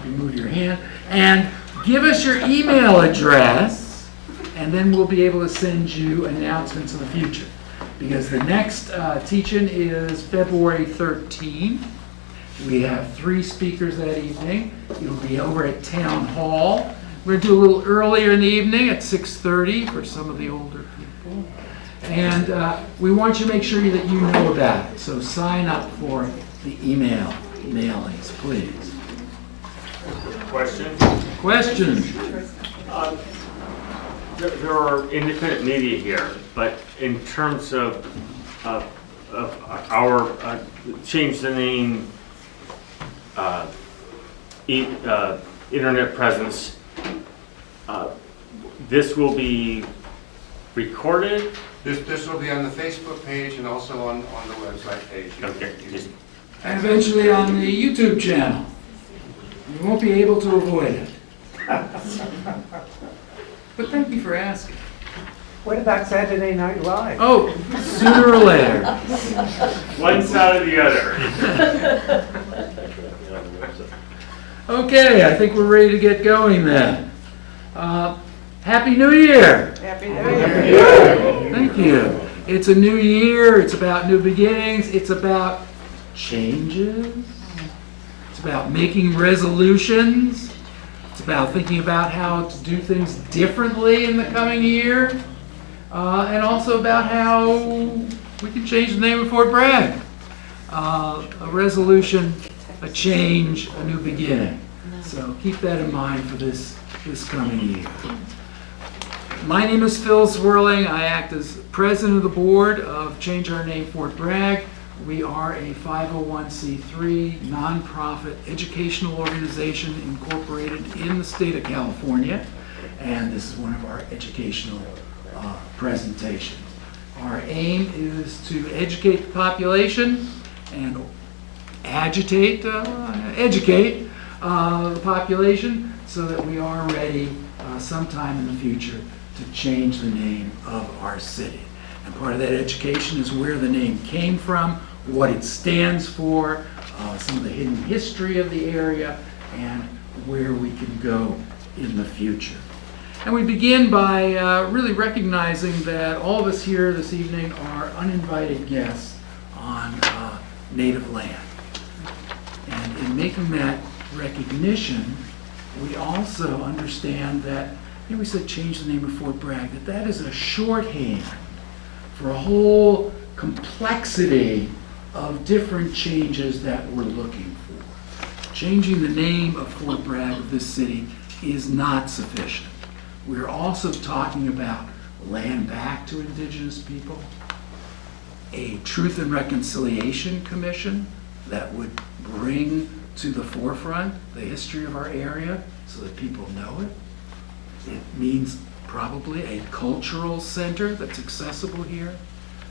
help you move your hand. And give us your email address, and then we'll be able to send you announcements in the future. Because the next teach-in is February 13th. We have 3 speakers that evening. It'll be over at Town Hall. We're going to do a little earlier in the evening at 6:30 for some of the older people. And we want you to make sure that you know about it. So sign up for the email mailings, please. Questions? There are independent media here, but in terms of our change the name, internet presence, this will be recorded. This will be on the Facebook page and also on the website page. Okay. And eventually on the YouTube channel. You won't be able to avoid it. But thank you for asking. What about Saturday Night Live? Oh, sooner or later. One side or the other. Okay, I think we're ready to get going then. Happy New Year! Happy New Year. Thank you. It's a new year. It's about new beginnings. It's about changes. It's about making resolutions. It's about thinking about how to do things differently in the coming year. And also about how we can change the name of Fort Bragg. A resolution, a change, a new beginning. So keep that in mind for this coming year. My name is Phil Swirling. I act as president of the board of Change Our Name Fort Bragg. We are a 501c3 nonprofit educational organization incorporated in the state of California, and this is one of our educational presentations. Our aim is to educate the population and educate the population so that we are ready sometime in the future to change the name of our city. And part of that education is where the name came from, what it stands for, some of the hidden history of the area, and where we can go in the future. And we begin by really recognizing that all of us here this evening are uninvited guests on native land. And in making that recognition, we also understand that, we said change the name of Fort Bragg, that is a shorthand for a whole complexity of different changes that we're looking for. Changing the name of Fort Bragg, of this city, is not sufficient. We're also talking about land back to indigenous people, a Truth and Reconciliation Commission that would bring to the forefront the history of our area so that people know it. It means probably a cultural center that's accessible here.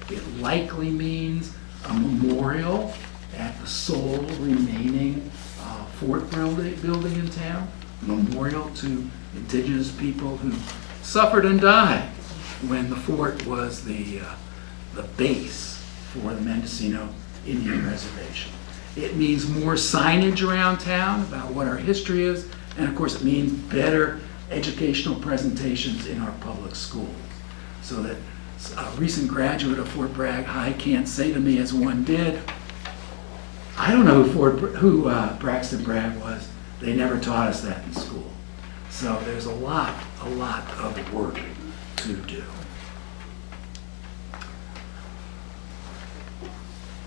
It likely means a memorial at the sole remaining fort building in town, memorial to indigenous people who suffered and died when the fort was the base for the Mendocino Indian Reservation. It means more signage around town about what our history is, and of course it means better educational presentations in our public schools, so that a recent graduate of Fort Bragg High can't say to me, as one did, I don't know who Braxton Bragg was. They never taught us that in school. So there's a lot of work to do.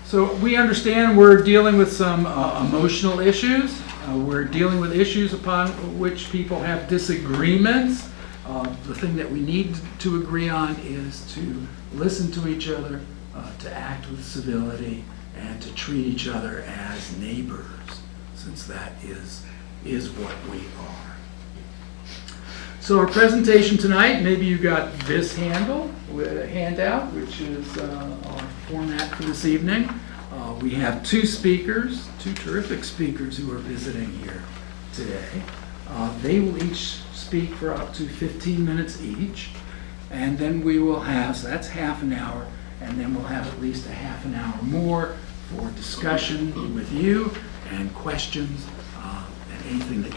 So we understand we're dealing with some emotional issues. We're dealing with issues upon which people have disagreements. The thing that we need to agree on is to listen to each other, to act with civility, and to treat each other as neighbors, since that is what we are. So our presentation tonight, maybe you got this handout, which is our format for this evening. We have two terrific speakers who are visiting here today. They will each speak for up to 15 minutes each, and then we will have, so that's half an hour, and then we'll have at least a half an hour more for discussion with you and questions and anything that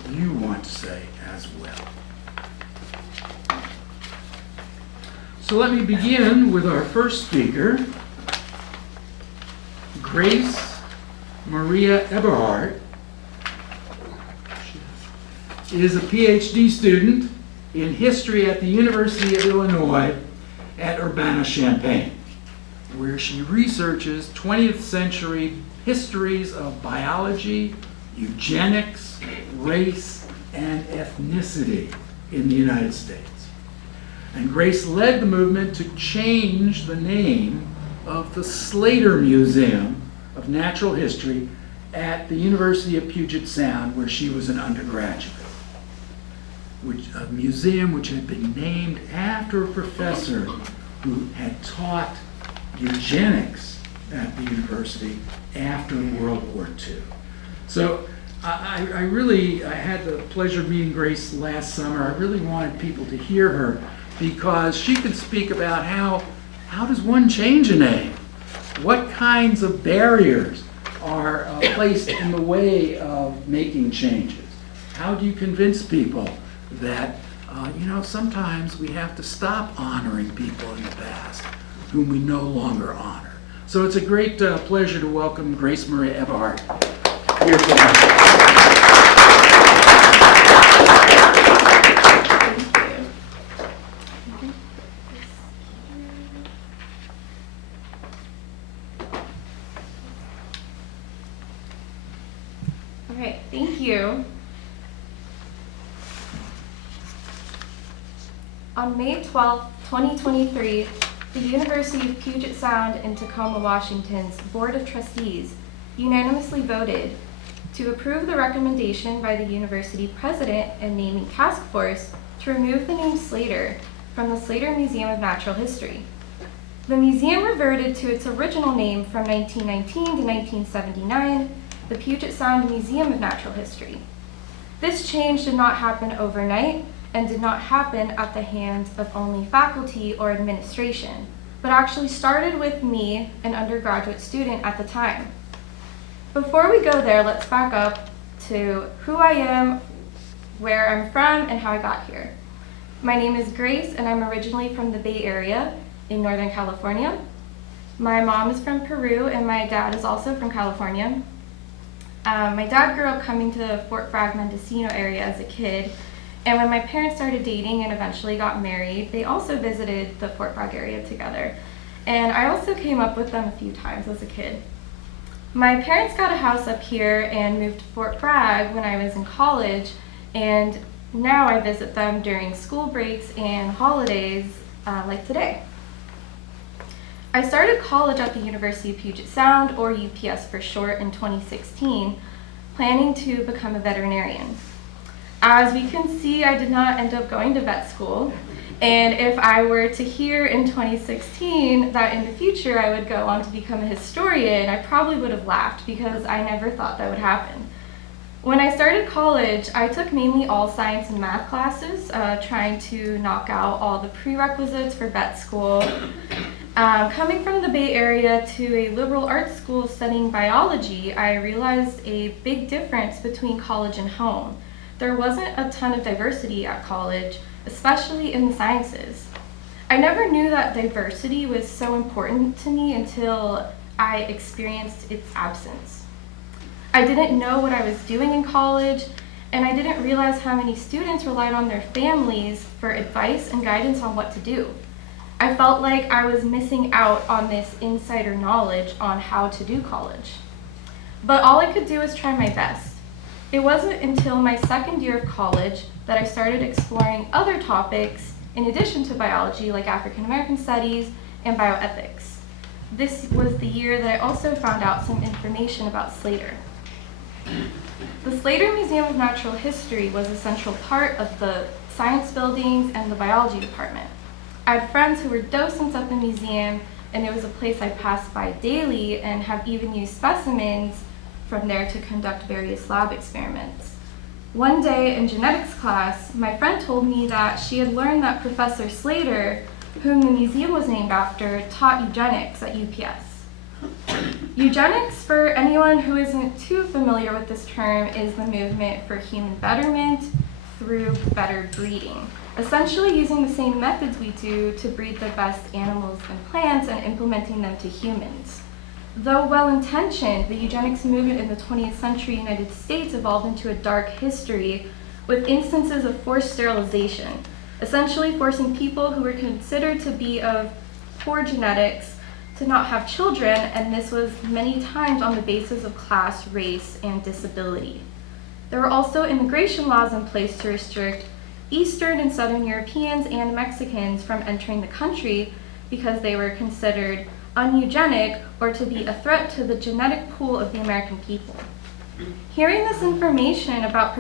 want to say as well. So let me begin with our first speaker, Grace Maria Eberhardt is a PhD student in history at the University of Illinois at Urbana-Champaign, where she researches 20th century histories of biology, eugenics, race, and ethnicity in the United States. And Grace led the movement to change the name of the Slater Museum of Natural History at the University of Puget Sound, where she was an undergraduate. A museum which had been named after a professor who had taught eugenics at the university after World War II. So I had the pleasure of meeting Grace last summer. I really wanted people to hear her because she could speak about how does one change a name? What kinds of barriers are placed in the way of making changes? How do you convince people that, sometimes we have to stop honoring people in the past whom we no longer honor? So it's a great pleasure to welcome Grace Maria Eberhardt here tonight. All right, thank you. On May 12, 2023, the University of Puget Sound in Tacoma, Washington's Board of Trustees unanimously voted to approve the recommendation by the university president and naming task force to remove the name Slater from the Slater Museum of Natural History. The museum reverted to its original name from 1919 to 1979, the Puget Sound Museum of Natural History. This change did not happen overnight and did not happen at the hands of only faculty or administration, but actually started with me, an undergraduate student at the time. Before we go there, let's back up to who I am, where I'm from, and how I got here. My name is Grace, and I'm originally from the Bay Area in Northern California. My mom is from Peru, and my dad is also from California. My dad grew up coming to the Fort Bragg, Mendocino area as a kid, and when my parents started dating and eventually got married, they also visited the Fort Bragg area together. And I also came up with them a few times as a kid. My parents got a house up here and moved to Fort Bragg when I was in college, and now I visit them during school breaks and holidays like today. I started college at the University of Puget Sound, or UPS for short, in 2016, planning to become a veterinarian. As we can see, I did not end up going to vet school, and if I were to hear in 2016 that in the future I would go on to become a historian, I probably would have laughed because I never thought that would happen. When I started college, I took mainly all science and math classes, trying to knock out all the prerequisites for vet school. Coming from the Bay Area to a liberal arts school studying biology, I realized a big difference between college and home. There wasn't a ton of diversity at college, especially in the sciences. I never knew that diversity was so important to me until I experienced its absence. I didn't know what I was doing in college, and I didn't realize how many students relied on their families for advice and guidance on what to do. I felt like I was missing out on this insider knowledge on how to do college. But all I could do was try my best. It wasn't until my second year of college that I started exploring other topics in addition to biology, like African American studies and bioethics. This was the year that I also found out some information about Slater. The Slater Museum of Natural History was a central part of the science buildings and the biology department. I had friends who were docents at the museum, and it was a place I passed by daily and have even used specimens from there to conduct various lab experiments. One day in genetics class, my friend told me that she had learned that Professor Slater, whom the museum was named after, taught eugenics at UPS. Eugenics, for anyone who isn't too familiar with this term, is the movement for human betterment through better breeding. Essentially using the same methods we do to breed the best animals and plants and implementing them to humans. Though well-intentioned, the eugenics movement in the 20th century United States evolved into a dark history with instances of forced sterilization, essentially forcing people who were considered to be of poor genetics to not have children, and this was many times on the basis of class, race, and disability. There were also immigration laws in place to restrict Eastern and Southern Europeans and Mexicans from entering the country because they were considered uneugenic or to be a threat to the genetic pool of the American people. Hearing this information about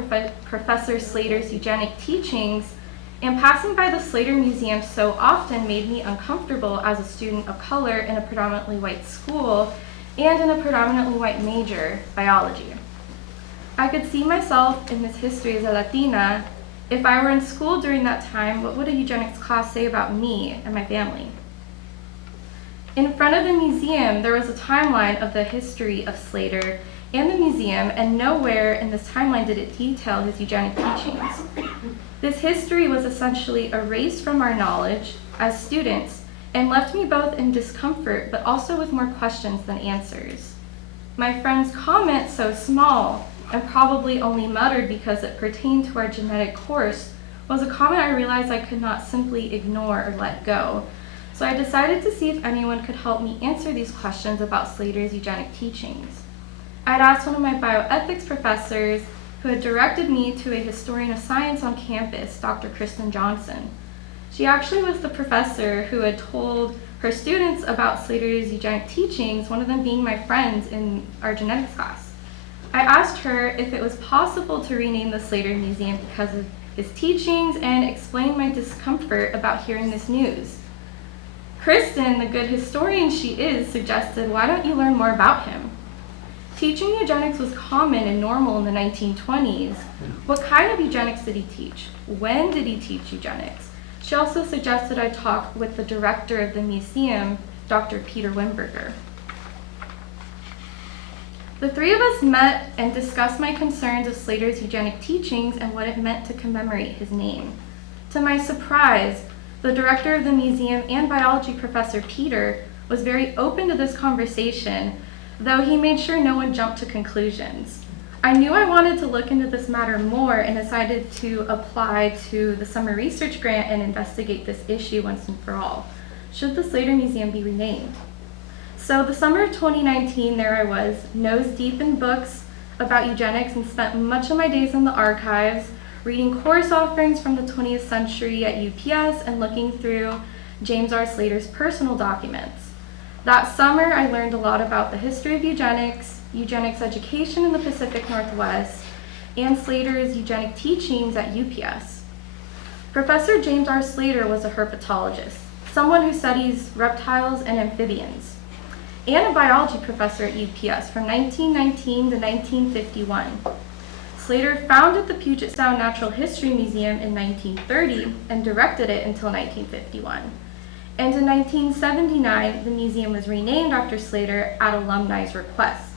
Professor Slater's eugenic teachings and passing by the Slater Museum so often made me uncomfortable as a student of color in a predominantly white school and in a predominantly white major, biology. I could see myself in this history as a Latina. If I were in school during that time, what would a eugenics class say about me and my family? In front of the museum, there was a timeline of the history of Slater and the museum, and nowhere in this timeline did it detail his eugenic teachings. This history was essentially erased from our knowledge as students and left me both in discomfort but also with more questions than answers. My friend's comment, so small and probably only muttered because it pertained to our genetic course, was a comment I realized I could not simply ignore or let go. So I decided to see if anyone could help me answer these questions about Slater's eugenic teachings. I'd asked one of my bioethics professors who had directed me to a historian of science on campus, Dr. Kristen Johnson. She actually was the professor who had told her students about Slater's eugenic teachings, one of them being my friends in our genetics class. I asked her if it was possible to rename the Slater Museum because of his teachings and explained my discomfort about hearing this news. Kristen, the good historian she is, suggested, why don't you learn more about him? Teaching eugenics was common and normal in the 1920s. What kind of eugenics did he teach? When did he teach eugenics? She also suggested I talk with the director of the museum, Dr. Peter Wimberger. The three of us met and discussed my concerns of Slater's eugenic teachings and what it meant to commemorate his name. To my surprise, the director of the museum and biology professor Peter was very open to this conversation, though he made sure no one jumped to conclusions. I knew I wanted to look into this matter more and decided to apply to the summer research grant and investigate this issue once and for all. Should the Slater Museum be renamed? So the summer of 2019, there I was, nose deep in books about eugenics and spent much of my days in the archives, reading course offerings from the 20th century at UPS and looking through James R. Slater's personal documents. That summer, I learned a lot about the history of eugenics, eugenics education in the Pacific Northwest, and Slater's eugenic teachings at UPS. Professor James R. Slater was a herpetologist, someone who studies reptiles and amphibians, and a biology professor at UPS from 1919 to 1951. Slater founded the Puget Sound Natural History Museum in 1930 and directed it until 1951. And in 1979, the museum was renamed after Slater at alumni's request.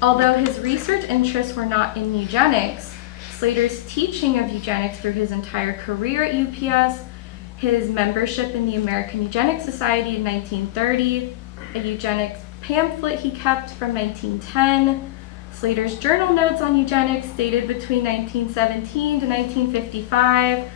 Although his research interests were not in eugenics, Slater's teaching of eugenics through his entire career at UPS, his membership in the American Eugenics Society in 1930, a eugenics pamphlet he kept from 1910, Slater's journal notes on eugenics dated between 1917 to 1955,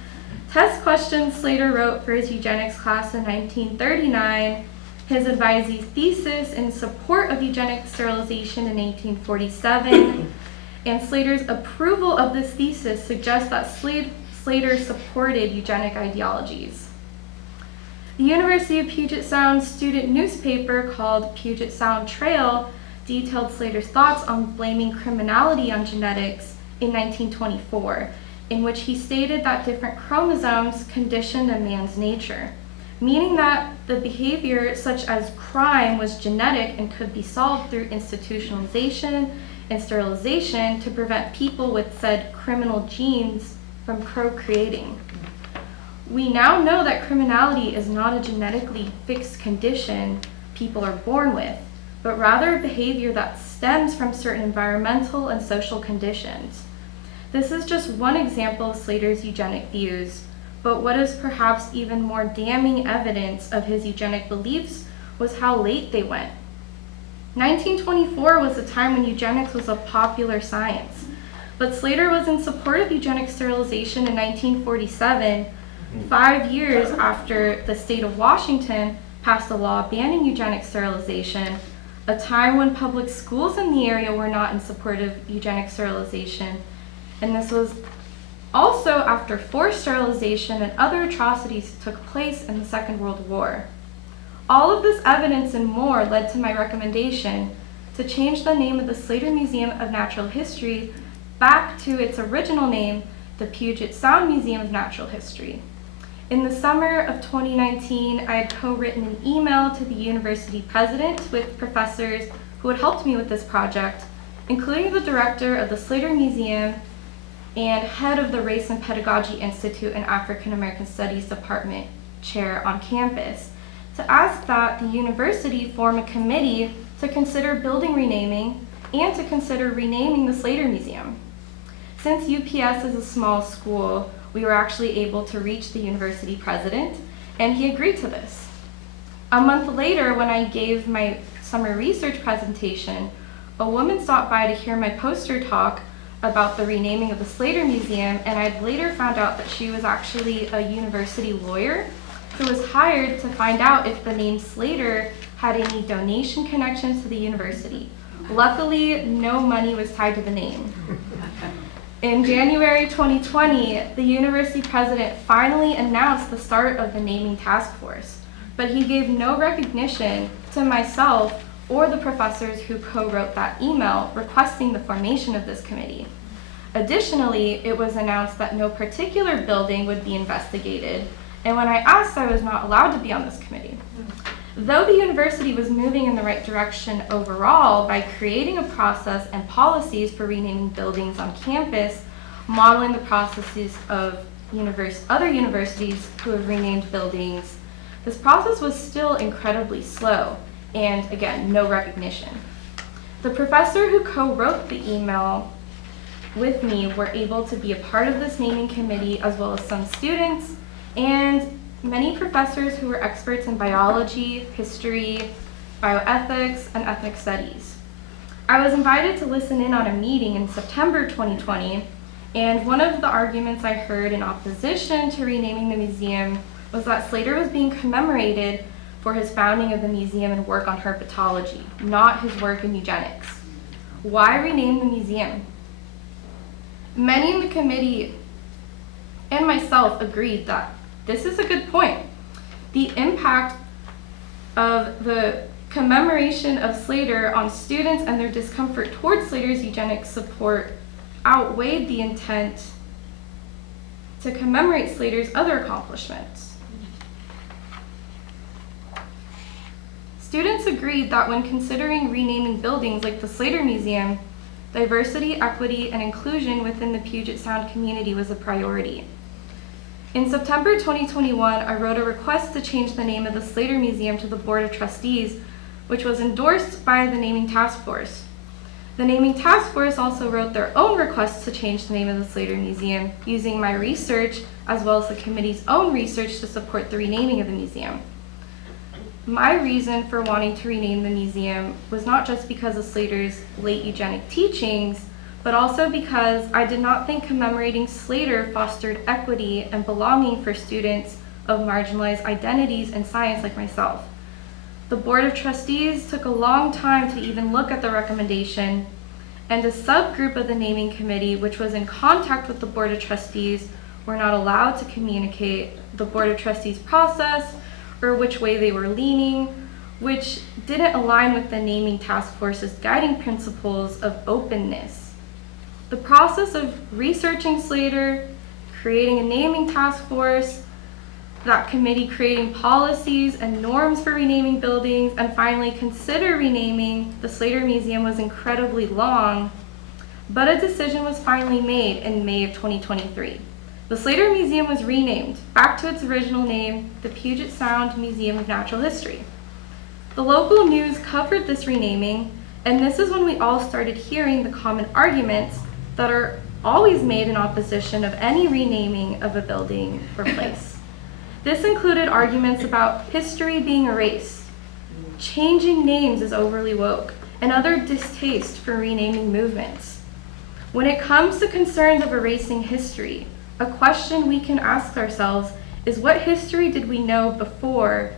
test questions Slater wrote for his eugenics class in 1939, his advisee's thesis in support of eugenic sterilization in 1847, and Slater's approval of this thesis suggests that Slater supported eugenic ideologies. The University of Puget Sound student newspaper called Puget Sound Trail detailed Slater's thoughts on blaming criminality on genetics in 1924, in which he stated that different chromosomes conditioned a man's nature, meaning that the behavior such as crime was genetic and could be solved through institutionalization and sterilization to prevent people with said criminal genes from procreating. We now know that criminality is not a genetically fixed condition people are born with, but rather a behavior that stems from certain environmental and social conditions. This is just one example of Slater's eugenic views, but what is perhaps even more damning evidence of his eugenic beliefs was how late they went. 1924 was a time when eugenics was a popular science, but Slater was in support of eugenic sterilization in 1947, 5 years after the state of Washington passed a law banning eugenic sterilization, a time when public schools in the area were not in support of eugenic sterilization, and this was also after forced sterilization and other atrocities took place in the Second World War. All of this evidence and more led to my recommendation to change the name of the Slater Museum of Natural History back to its original name, the Puget Sound Museum of Natural History. In the summer of 2019, I had co-written an email to the university president with professors who had helped me with this project, including the director of the Slater Museum and head of the Race and Pedagogy Institute and African American Studies Department chair on campus, to ask that the university form a committee to consider building renaming and to consider renaming the Slater Museum. Since UPS is a small school, we were actually able to reach the university president, and he agreed to this. A month later, when I gave my summer research presentation, a woman stopped by to hear my poster talk about the renaming of the Slater Museum, and I later found out that she was actually a university lawyer who was hired to find out if the name Slater had any donation connections to the university. Luckily, no money was tied to the name. In January 2020, the university president finally announced the start of the naming task force, but he gave no recognition to myself or the professors who co-wrote that email requesting the formation of this committee. Additionally, it was announced that no particular building would be investigated, and when I asked, I was not allowed to be on this committee. Though the university was moving in the right direction overall by creating a process and policies for renaming buildings on campus, modeling the processes of other universities who have renamed buildings, this process was still incredibly slow, and again, no recognition. The professor who co-wrote the email with me were able to be a part of this naming committee, as well as some students and many professors who were experts in biology, history, bioethics, and ethnic studies. I was invited to listen in on a meeting in September 2020, and one of the arguments I heard in opposition to renaming the museum was that Slater was being commemorated for his founding of the museum and work on herpetology, not his work in eugenics. Why rename the museum? Many in the committee and myself agreed that this is a good point. The impact of the commemoration of Slater on students and their discomfort towards Slater's eugenic support outweighed the intent to commemorate Slater's other accomplishments. Students agreed that when considering renaming buildings like the Slater Museum, diversity, equity, and inclusion within the Puget Sound community was a priority. In September 2021, I wrote a request to change the name of the Slater Museum to the Board of Trustees, which was endorsed by the Naming Task Force. The Naming Task Force also wrote their own request to change the name of the Slater Museum, using my research as well as the committee's own research to support the renaming of the museum. My reason for wanting to rename the museum was not just because of Slater's late eugenic teachings, but also because I did not think commemorating Slater fostered equity and belonging for students of marginalized identities in science like myself. The Board of Trustees took a long time to even look at the recommendation, and a subgroup of the naming committee, which was in contact with the Board of Trustees, were not allowed to communicate the Board of Trustees process or which way they were leaning, which didn't align with the Naming Task Force's guiding principles of openness. The process of researching Slater, creating a naming task force, that committee creating policies and norms for renaming buildings, and finally consider renaming the Slater Museum was incredibly long, but a decision was finally made in May of 2023. The Slater Museum was renamed back to its original name, the Puget Sound Museum of Natural History. The local news covered this renaming, and this is when we all started hearing the common arguments that are always made in opposition of any renaming of a building or place. This included arguments about history being erased, changing names is overly woke, and other distaste for renaming movements. When it comes to concerns of erasing history, a question we can ask ourselves is, what history did we know before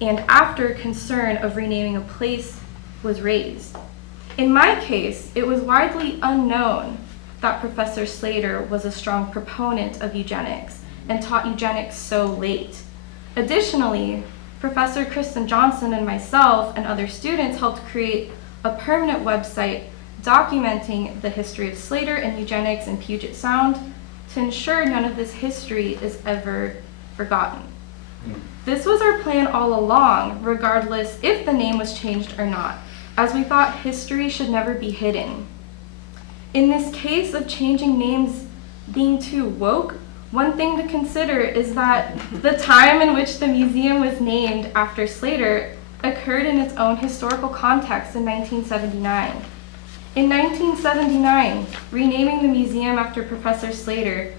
and after concern of renaming a place was raised? In my case, it was widely unknown that Professor Slater was a strong proponent of eugenics and taught eugenics so late. Additionally, Professor Kristen Johnson and myself and other students helped create a permanent website documenting the history of Slater and eugenics in Puget Sound to ensure none of this history is ever forgotten. This was our plan all along, regardless if the name was changed or not, as we thought history should never be hidden. In this case of changing names being too woke, one thing to consider is that the time in which the museum was named after Slater occurred in its own historical context in 1979. In 1979, renaming the museum after Professor Slater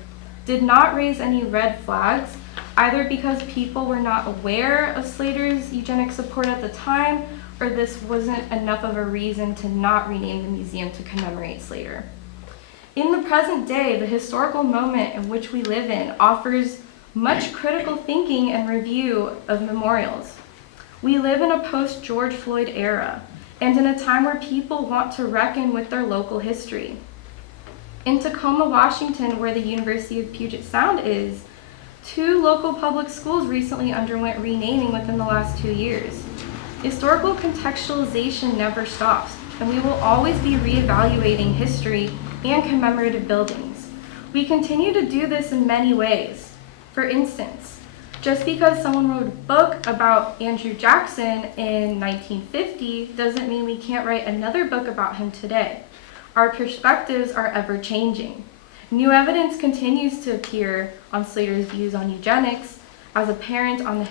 did not raise any red flags, either because people were not aware of Slater's eugenic support at the time, or this wasn't enough of a reason to not rename the museum to commemorate Slater. In the present day, the historical moment in which we live in offers much critical thinking and review of memorials. We live in a post-George Floyd era, and in a time where people want to reckon with their local history. In Tacoma, Washington, where the University of Puget Sound is, 2 local public schools recently underwent renaming within the last 2 years. Historical contextualization never stops, and we will always be reevaluating history and commemorative buildings. We continue to do this in many ways. For instance, just because someone wrote a book about Andrew Jackson in 1950 doesn't mean we can't write another book about him today. Our perspectives are ever changing. New evidence continues to appear on Slater's views on eugenics, as apparent on the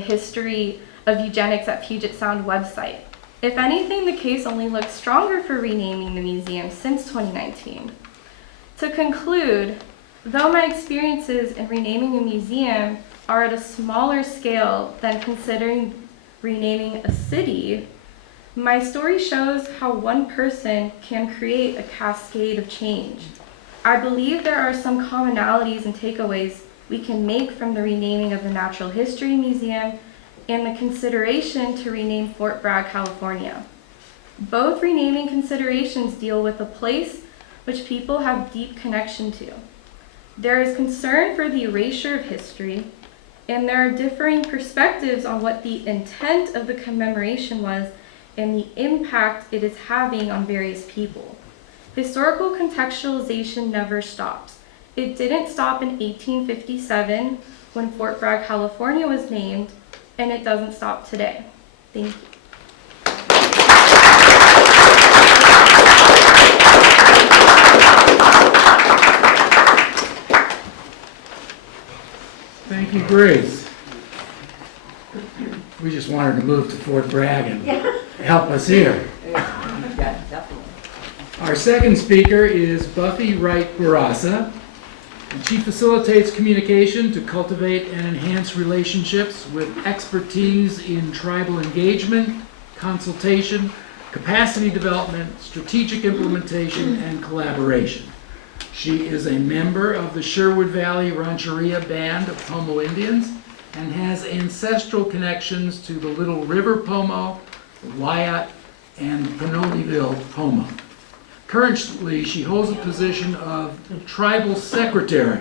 history of eugenics at Puget Sound website. If anything, the case only looks stronger for renaming the museum since 2019. To conclude, though my experiences in renaming a museum are at a smaller scale than considering renaming a city, my story shows how one person can create a cascade of change. I believe there are some commonalities and takeaways we can make from the renaming of the Natural History Museum and the consideration to rename Fort Bragg, California. Both renaming considerations deal with a place which people have deep connection to. There is concern for the erasure of history, and there are differing perspectives on what the intent of the commemoration was and the impact it is having on various people. Historical contextualization never stops. It didn't stop in 1857 when Fort Bragg, California was named, and it doesn't stop today. Thank you. Thank you, Grace. We just wanted to move to Fort Bragg and help us here. Yeah, definitely. Our second speaker is Buffy Wright Barassa. And she facilitates communication to cultivate and enhance relationships with expertise in tribal engagement, consultation, capacity development, strategic implementation, and collaboration. She is a member of the Sherwood Valley Rancheria Band of Pomo Indians and has ancestral connections to the Little River Pomo, Wyatt, and Pinoleville Pomo. Currently, she holds a position of Tribal Secretary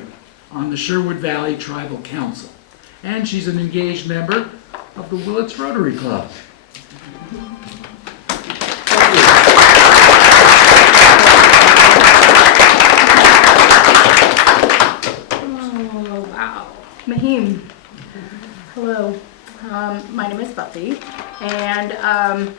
on the Sherwood Valley Tribal Council, and she's an engaged member of the Willits Rotary Club. Oh, wow. Mahim. Hello. My name is Buffy, and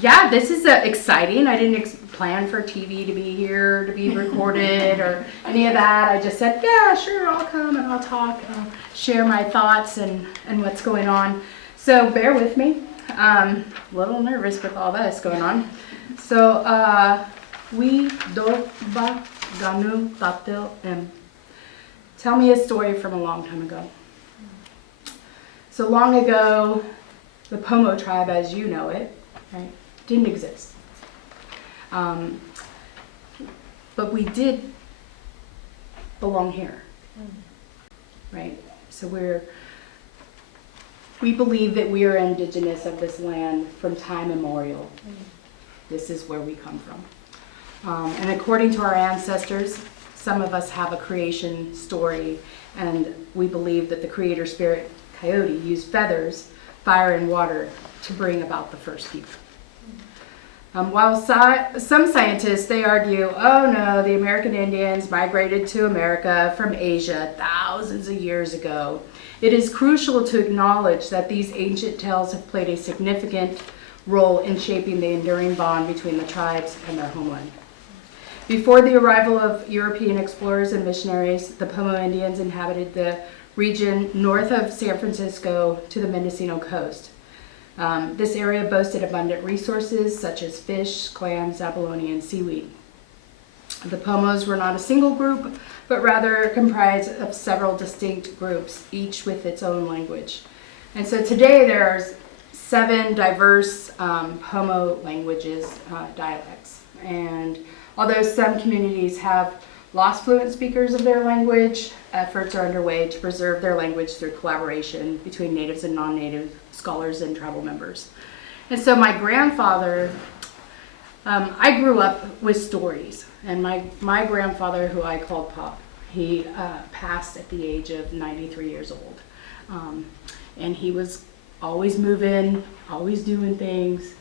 yeah, this is exciting. I didn't plan for TV to be here, to be recorded, or any of that. I just said, yeah, sure, I'll come and I'll talk and I'll share my thoughts and what's going on. So bear with me. A little nervous with all this going on. So, we do ba ganu tatil em. Tell me a story from a long time ago. So long ago, the Pomo tribe, as you know it, right, didn't exist. But we did belong here, right? So we believe that we are indigenous of this land from time immemorial. This is where we come from. And according to our ancestors, some of us have a creation story, and we believe that the creator spirit, Coyote, used feathers, fire, and water to bring about the first people. While some scientists, they argue, oh no, the American Indians migrated to America from Asia thousands of years ago. It is crucial to acknowledge that these ancient tales have played a significant role in shaping the enduring bond between the tribes and their homeland. Before the arrival of European explorers and missionaries, the Pomo Indians inhabited the region north of San Francisco to the Mendocino coast. This area boasted abundant resources such as fish, clams, abalone, and seaweed. The Pomos were not a single group, but rather comprised of several distinct groups, each with its own language. And so today there are 7 diverse Pomo languages, dialects. And although some communities have lost fluent speakers of their language, efforts are underway to preserve their language through collaboration between natives and non-native scholars and tribal members. And so my grandfather, I grew up with stories, and my grandfather, who I called Pop, he passed at the age of 93 years old. And he was always moving, always doing things,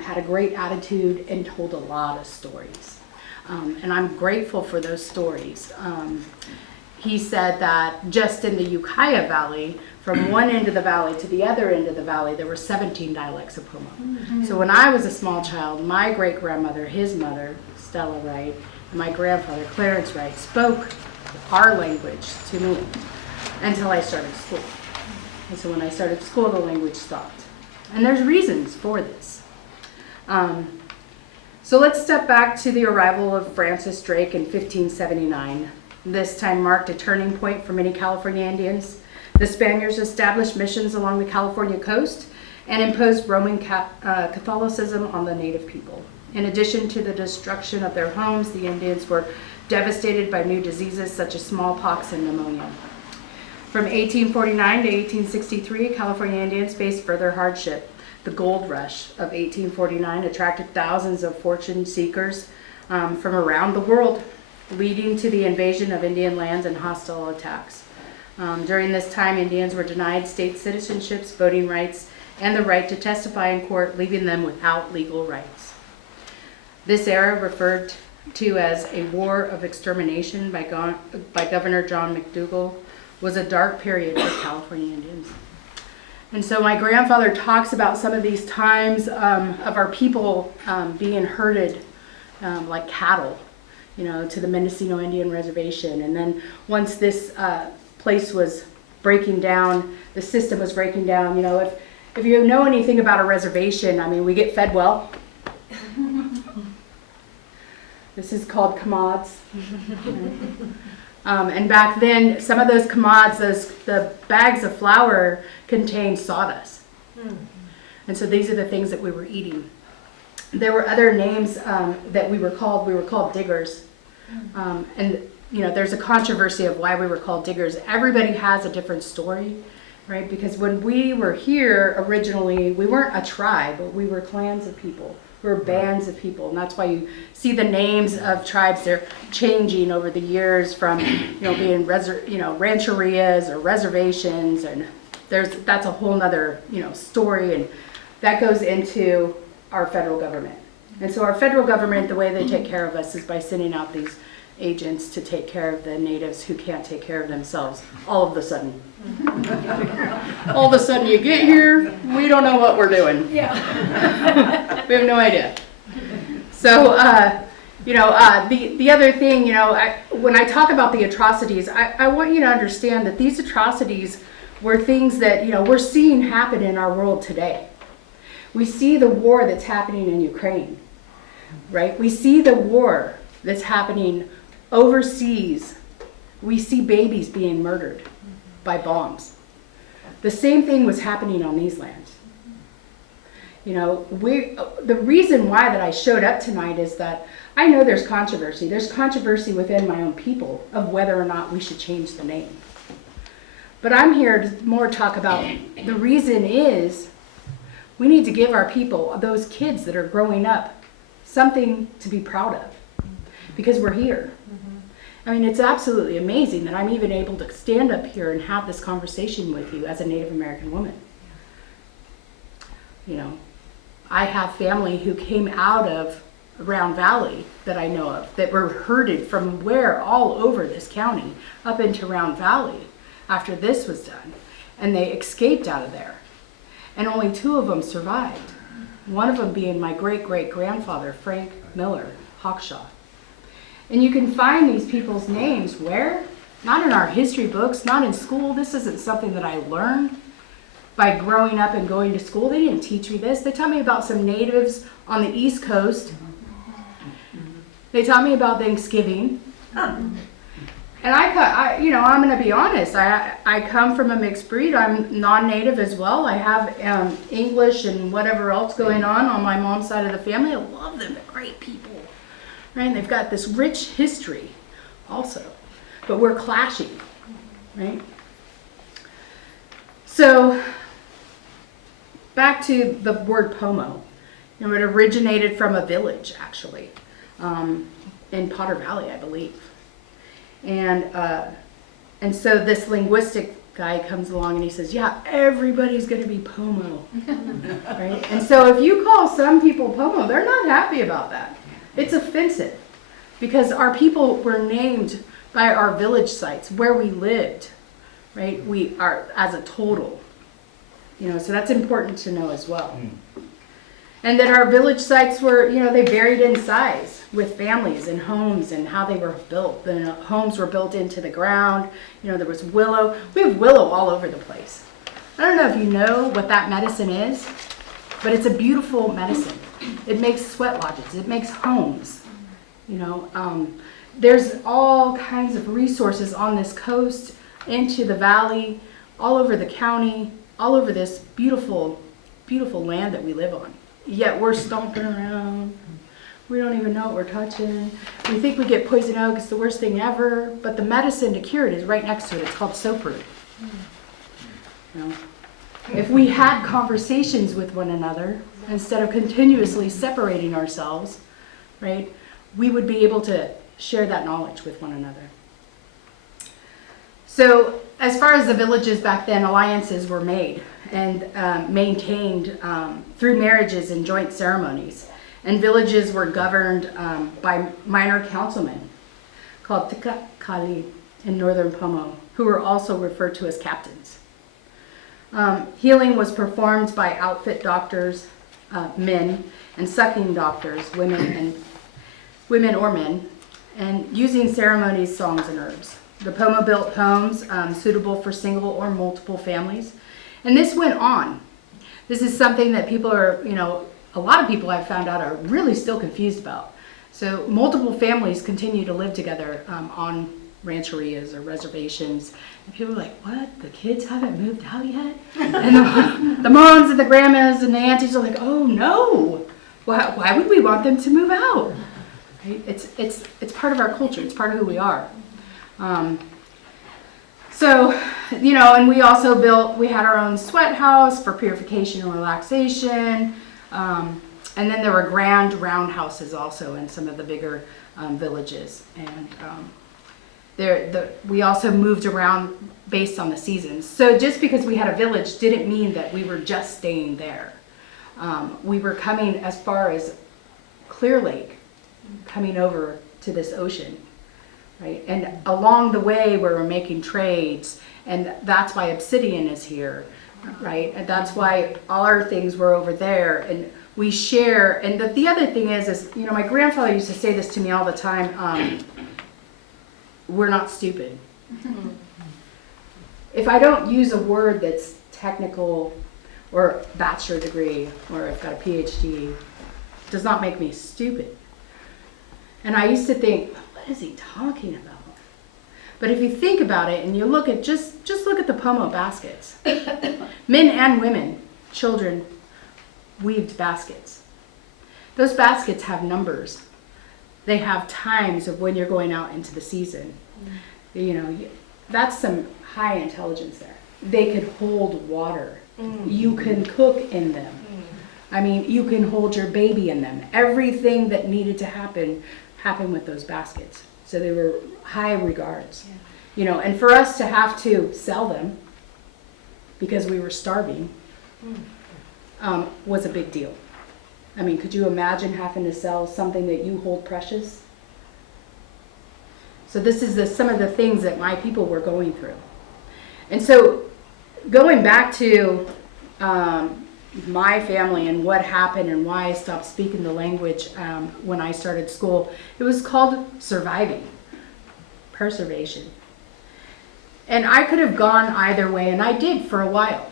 had a great attitude, and told a lot of stories. And I'm grateful for those stories. He said that just in the Ukiah Valley, from one end of the valley to the other end of the valley, there were 17 dialects of Pomo. Mm-hmm. So when I was a small child, my great-grandmother, his mother, Stella Wright, and my grandfather, Clarence Wright, spoke our language to me until I started school. And so when I started school, the language stopped. And there's reasons for this. So let's step back to the arrival of Francis Drake in 1579. This time marked a turning point for many California Indians. The Spaniards established missions along the California coast and imposed Roman Catholicism on the native people. In addition to the destruction of their homes, the Indians were devastated by new diseases such as smallpox and pneumonia. From 1849 to 1863, California Indians faced further hardship. The gold rush of 1849 attracted thousands of fortune seekers from around the world, leading to the invasion of Indian lands and hostile attacks. During this time, Indians were denied state citizenships, voting rights, and the right to testify in court, leaving them without legal rights. This era, referred to as a war of extermination by Governor John McDougall, was a dark period for California Indians. And so my grandfather talks about some of these times of our people being herded like cattle, to the Mendocino Indian Reservation. And then once this place was breaking down, the system was breaking down, if you know anything about a reservation, we get fed well. This is called commods. And back then, some of those commods, the bags of flour contained sawdust. And so these are the things that we were eating. There were other names that we were called. We were called diggers. And there's a controversy of why we were called diggers. Everybody has a different story, right? Because when we were here originally, we weren't a tribe, but we were clans of people. We were bands of people, and that's why you see the names of tribes. They're changing over the years from, being rancherias or reservations, and that's a whole nother, story, and that goes into our federal government. And so our federal government, the way they take care of us is by sending out these agents to take care of the natives who can't take care of themselves. All of a sudden you get here, we don't know what we're doing. Yeah. We have no idea. So, the other thing, when I talk about the atrocities, I want you to understand that these atrocities were things that, we're seeing happen in our world today. We see the war that's happening in Ukraine, right? We see the war that's happening overseas. We see babies being murdered by bombs. The same thing was happening on these lands. The reason why that I showed up tonight is that I know there's controversy. There's controversy within my own people of whether or not we should change the name. But I'm here to more talk about the reason is we need to give our people, those kids that are growing up, something to be proud of because we're here. I mean, it's absolutely amazing that I'm even able to stand up here and have this conversation with you as a Native American woman. I have family who came out of Round Valley that I know of that were herded from all over this county up into Round Valley after this was done. And they escaped out of there. And only 2 of them survived. One of them being my great-great-grandfather, Frank Miller Hawkshaw. And you can find these people's names where? Not in our history books, not in school. This isn't something that I learned by growing up and going to school. They didn't teach me this. They taught me about some natives on the East Coast. They taught me about Thanksgiving. And I'm going to be honest. I come from a mixed breed. I'm non-native as well. I have English and whatever else going on my mom's side of the family. I love them. They're great people. Right? And they've got this rich history also. But we're clashing. Right? So, back to the word Pomo. It originated from a village, actually, in Potter Valley, I believe. And so this linguistic guy comes along and he says, yeah, everybody's going to be Pomo. Right? And so if you call some people Pomo, they're not happy about that. It's offensive because our people were named by our village sites, where we lived. Right? We are as a total, so that's important to know as well. And that our village sites were, they varied in size with families and homes and how they were built. The homes were built into the ground. There was willow. We have willow all over the place. I don't know if you know what that medicine is, but it's a beautiful medicine. It makes sweat lodges. It makes homes. There's all kinds of resources on this coast, into the valley, all over the county, all over this beautiful, beautiful land that we live on. Yet we're stomping around. We don't even know what we're touching. We think we get poison oak, it's the worst thing ever, but the medicine to cure it is right next to it. It's called soaproot. If we had conversations with one another, instead of continuously separating ourselves, right, we would be able to share that knowledge with one another. So as far as the villages back then, alliances were made and maintained through marriages and joint ceremonies. And villages were governed by minor councilmen called Tika Kali in northern Pomo, who were also referred to as captains. Healing was performed by outfit doctors, men, and sucking doctors, women or men, and using ceremonies, songs, and herbs. The Pomo built homes suitable for single or multiple families. And this went on. This is something that people are, a lot of people I've found out are really still confused about. So multiple families continue to live together on rancherias or reservations. And people are like, what? The kids haven't moved out yet? And the moms and the grandmas and the aunties are like, oh no, why would we want them to move out? Right? It's part of our culture. It's part of who we are. And we also we had our own sweat house for purification and relaxation. And then there were grand roundhouses also in some of the bigger villages. And we also moved around based on the seasons. So just because we had a village didn't mean that we were just staying there. We were coming as far as Clear Lake, coming over to this ocean. Right? And along the way we were making trades, and that's why Obsidian is here, right? And that's why all our things were over there, and we share. And the other thing is my grandfather used to say this to me all the time, we're not stupid. if I don't use a word that's technical or bachelor degree or I've got a PhD, does not make me stupid. And I used to think, what is he talking about? But if you think about it and you look at just look at the pomo baskets. Men and women, children, weaved baskets. Those baskets have numbers. They have times of when you're going out into the season. You know, that's some high intelligence there. They could hold water. You can cook in them. I mean, you can hold your baby in them. Everything that needed to happen happened with those baskets. So they were high regards. Yeah. You know, and for us to have to sell them because we were starving was a big deal. I mean, could you imagine having to sell something that you hold precious? So this is some of the things that my people were going through. And so going back to my family and what happened and why I stopped speaking the language when I started school, it was called surviving, preservation. And I could have gone either way, and I did for a while.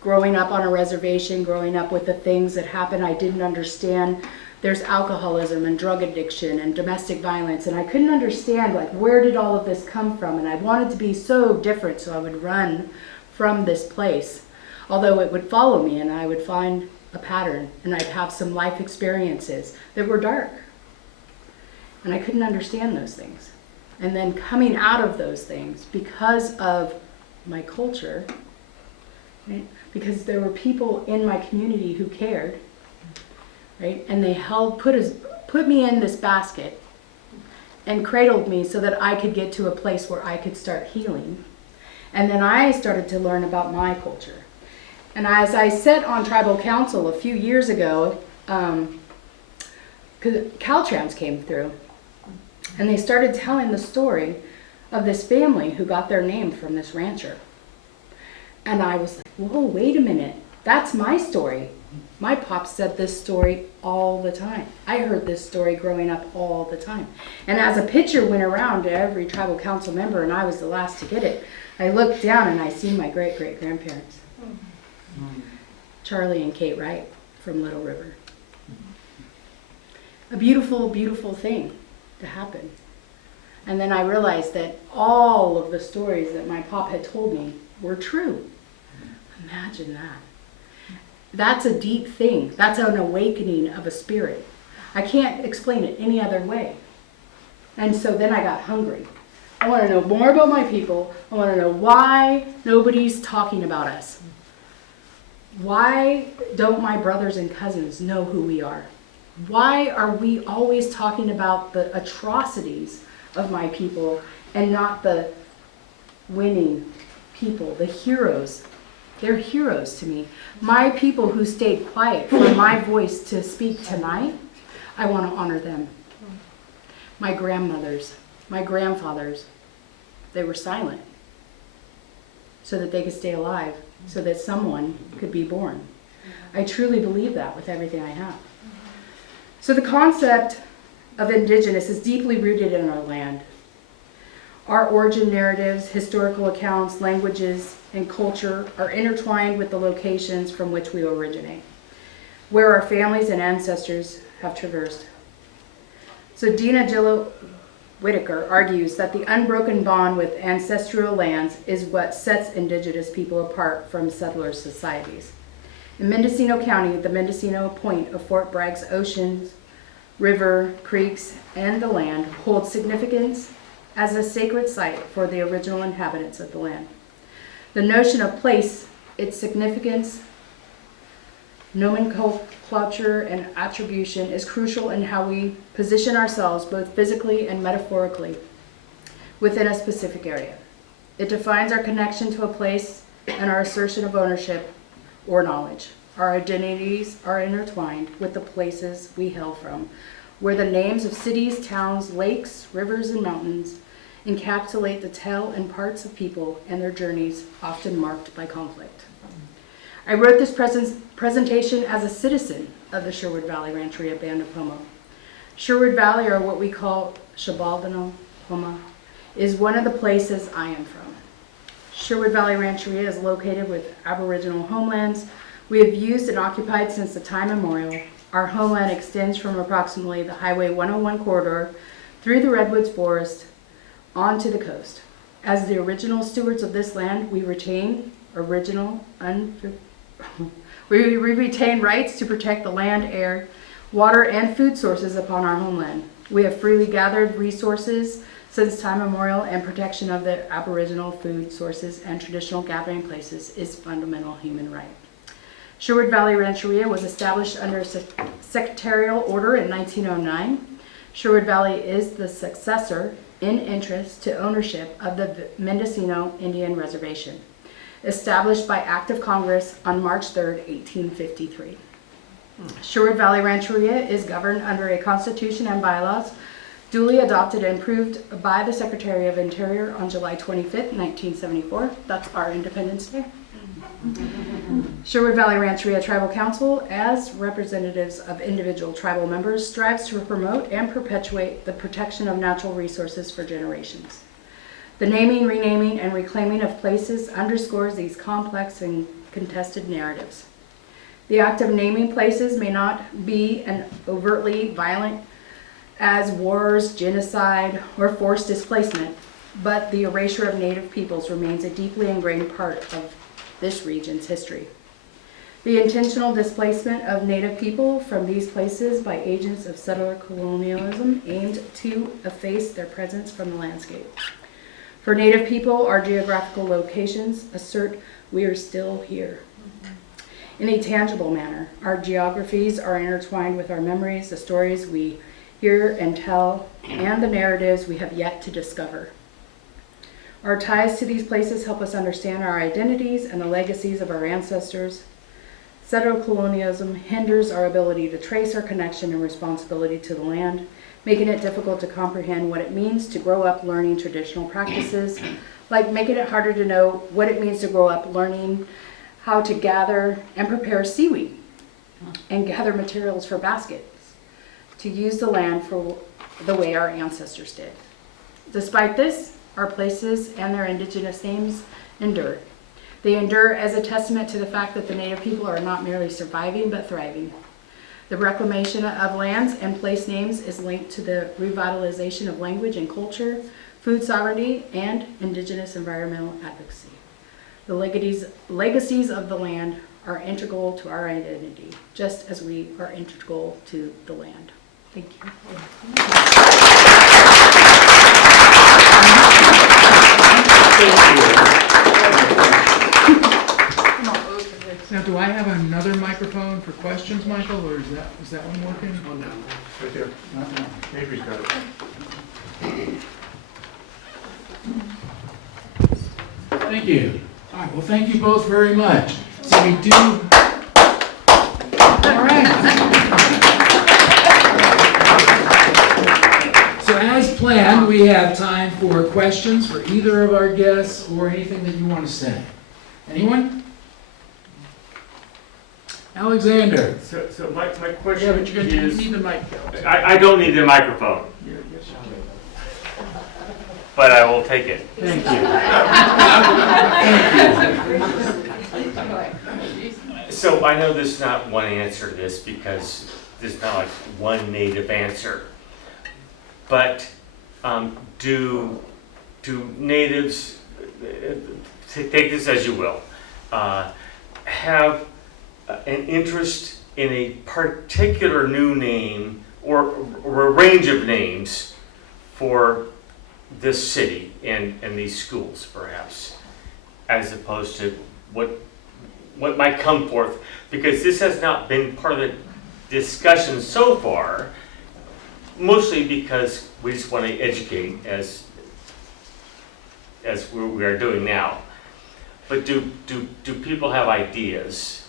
Growing up on a reservation, growing up with the things that happened I didn't understand. There's alcoholism and drug addiction and domestic violence, and I couldn't understand, like, where did all of this come from? And I wanted to be so different, so I would run from this place. Although it would follow me, and I would find a pattern, and I'd have some life experiences that were dark. And I couldn't understand those things. And then coming out of those things because of my culture, right? Because there were people in my community who cared, right? And they put me in this basket and cradled me so that I could get to a place where I could start healing. And then I started to learn about my culture. And as I sat on tribal council a few years ago, Caltrans came through, and they started telling the story of this family who got their name from this rancher. And I was like, whoa, wait a minute. That's my story. My pop said this story all the time. I heard this story growing up all the time. And as a picture went around to every tribal council member, and I was the last to get it, I looked down and I seen my great-great-grandparents. Charlie and Kate Wright from Little River. A beautiful, beautiful thing to happen. And then I realized that all of the stories that my pop had told me were true. Imagine that. That's a deep thing. That's an awakening of a spirit. I can't explain it any other way. And so then I got hungry. I want to know more about my people. I want to know why nobody's talking about us. Why don't my brothers and cousins know who we are? Why are we always talking about the atrocities of my people and not the winning people, the heroes? They're heroes to me. My people who stayed quiet for my voice to speak tonight, I want to honor them. My grandmothers, my grandfathers, they were silent so that they could stay alive, so that someone could be born. I truly believe that with everything I have. So the concept of indigenous is deeply rooted in our land. Our origin narratives, historical accounts, languages, and culture are intertwined with the locations from which we originate, where our families and ancestors have traversed. So Dina Gillo Whitaker argues that the unbroken bond with ancestral lands is what sets indigenous people apart from settler societies. In Mendocino County, the Mendocino Point of Fort Bragg's oceans, river, creeks, and the land hold significance as a sacred site for the original inhabitants of the land. The notion of place, its significance, nomenclature, and attribution is crucial in how we position ourselves both physically and metaphorically within a specific area. It defines our connection to a place and our assertion of ownership or knowledge. Our identities are intertwined with the places we hail from, where the names of cities, towns, lakes, rivers, and mountains encapsulate the tale and parts of people and their journeys, often marked by conflict. I wrote this presentation as a citizen of the Sherwood Valley Rancheria Band of Pomo. Sherwood Valley, or what we call Shabaldano Poma, is one of the places I am from. Sherwood Valley Rancheria is located with Aboriginal homelands we have used and occupied since the time immemorial. Our homeland extends from approximately the Highway 101 corridor through the Redwoods Forest onto the coast. As the original stewards of this land, we retain we retain rights to protect the land, air, water, and food sources upon our homeland. We have freely gathered resources since time immemorial, and protection of the Aboriginal food sources and traditional gathering places is fundamental human right. Sherwood Valley Rancheria was established under a secretarial order in 1909. Sherwood Valley is the successor in interest to ownership of the Mendocino Indian Reservation, established by Act of Congress on March 3, 1853. Sherwood Valley Rancheria is governed under a constitution and bylaws duly adopted and approved by the Secretary of Interior on July 25, 1974. That's our Independence Day. Sherwood Valley Rancheria Tribal Council, as representatives of individual tribal members, strives to promote and perpetuate the protection of natural resources for generations. The naming, renaming, and reclaiming of places underscores these complex and contested narratives. The act of naming places may not be an overtly violent as wars, genocide, or forced displacement, but the erasure of Native peoples remains a deeply ingrained part of this region's history. The intentional displacement of Native people from these places by agents of settler colonialism aimed to efface their presence from the landscape. For Native people, our geographical locations assert we are still here. In a tangible manner, our geographies are intertwined with our memories, the stories we hear and tell, and the narratives we have yet to discover. Our ties to these places help us understand our identities and the legacies of our ancestors. Settler colonialism hinders our ability to trace our connection and responsibility to the land, making it difficult to comprehend what it means to grow up learning traditional practices, like making it harder to know what it means to grow up learning how to gather and prepare seaweed and gather materials for baskets, to use the land for the way our ancestors did. Despite this, our places and their indigenous names endure. They endure as a testament to the fact that the Native people are not merely surviving, but thriving. The reclamation of lands and place names is linked to the revitalization of language and culture, food sovereignty, and indigenous environmental advocacy. The legacies of the land are integral to our identity, just as we are integral to the land. Thank you. Now, do I have another microphone for questions, Michael, or is that one working? One down, right there. Not now. Avery's got it. Thank you. All right, well, thank you both very much. So we do... All right. So as planned, we have time for questions for either of our guests or anything that you want to say. Anyone? Alexander. So my question Yeah, but you is, need the mic. I don't need the microphone, but I will take it. Thank you. So I know there's not one answer to this because there's not like one native answer. But do natives, take this as you will, have an interest in a particular new name or a range of names for this city and these schools, perhaps, as opposed to what might come forth? Because this has not been part of the discussion so far, mostly because we just want to educate as we are doing now. But do people have ideas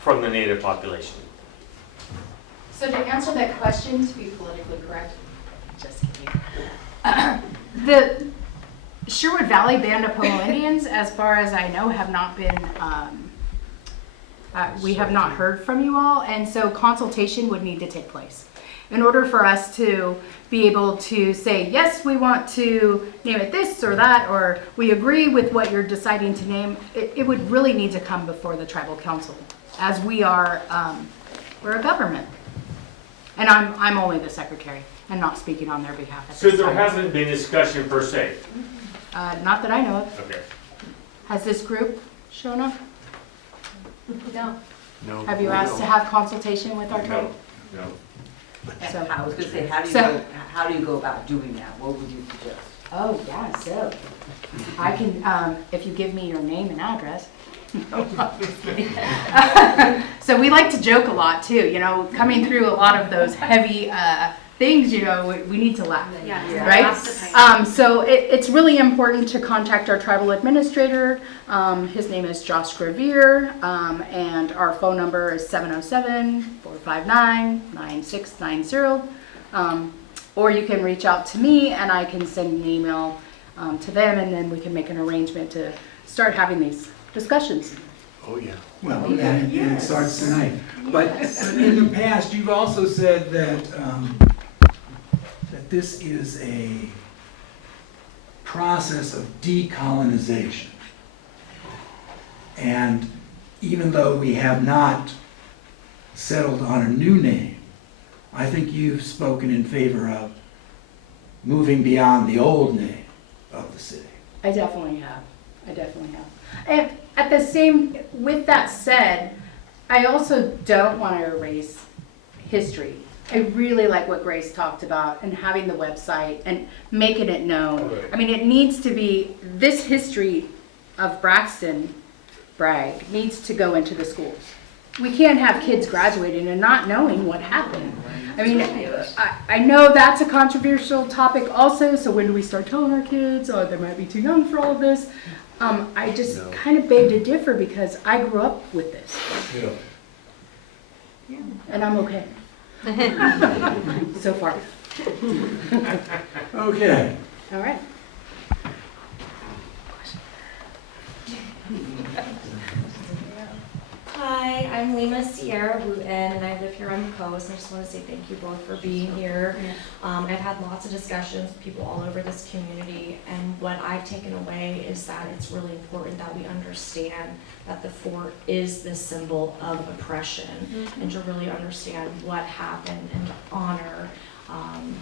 from the native population? So to answer that question, to be politically correct, just kidding. The Sherwood Valley Band of Pomo Indians, as far as I know, have not been, we have not heard from you all, and so consultation would need to take place. In order for us to be able to say, yes, we want to name it this or that, or we agree with what you're deciding to name, it would really need to come before the tribal council, as we are, we're a government. And I'm only the secretary and not speaking on their behalf at So this there time. hasn't been discussion per se? Not that I know of. Okay. Has this group shown up? No. No. Have you asked to have consultation with our tribe? No, no. So- I was gonna say, So- how do you go about doing that? What would you suggest? Oh, yeah, so I can, if you give me your name and address. So we like to joke a lot too, you know, coming through a lot of those heavy things, you know, we need to laugh. Yeah. Right? So it's really important to contact our tribal administrator. His name is Josh Gravier, and our phone number is 707-459-9690. Or you can reach out to me and I can send an email to them, and then we can make an arrangement to start having these discussions. Oh, yeah. Well, and it starts tonight. But in the past, you've also said that, that this is a process of decolonization. And even though we have not settled on a new name, I think you've spoken in favor of moving beyond the old name of the city. I definitely have. And at the same, with that said, I also don't want to erase history. I really like what Grace talked about and having the website and making it known. Right. I mean, it needs to be, this history of Bragg needs to go into the schools. We can't have kids graduating and not knowing what happened. I mean, I know that's a controversial topic also, so when do we start telling our kids, oh, they might be too young for all of this? I just kind of beg to differ because I grew up with this, and I'm okay. So far. Okay. All right. Hi, I'm Lima Sierra Wooten, and I live here on the coast. I just want to say thank you both for being here. I've had lots of discussions with people all over this community, and what I've taken away is that it's really important that we understand that the fort is the symbol of oppression, and to really understand what happened and to honor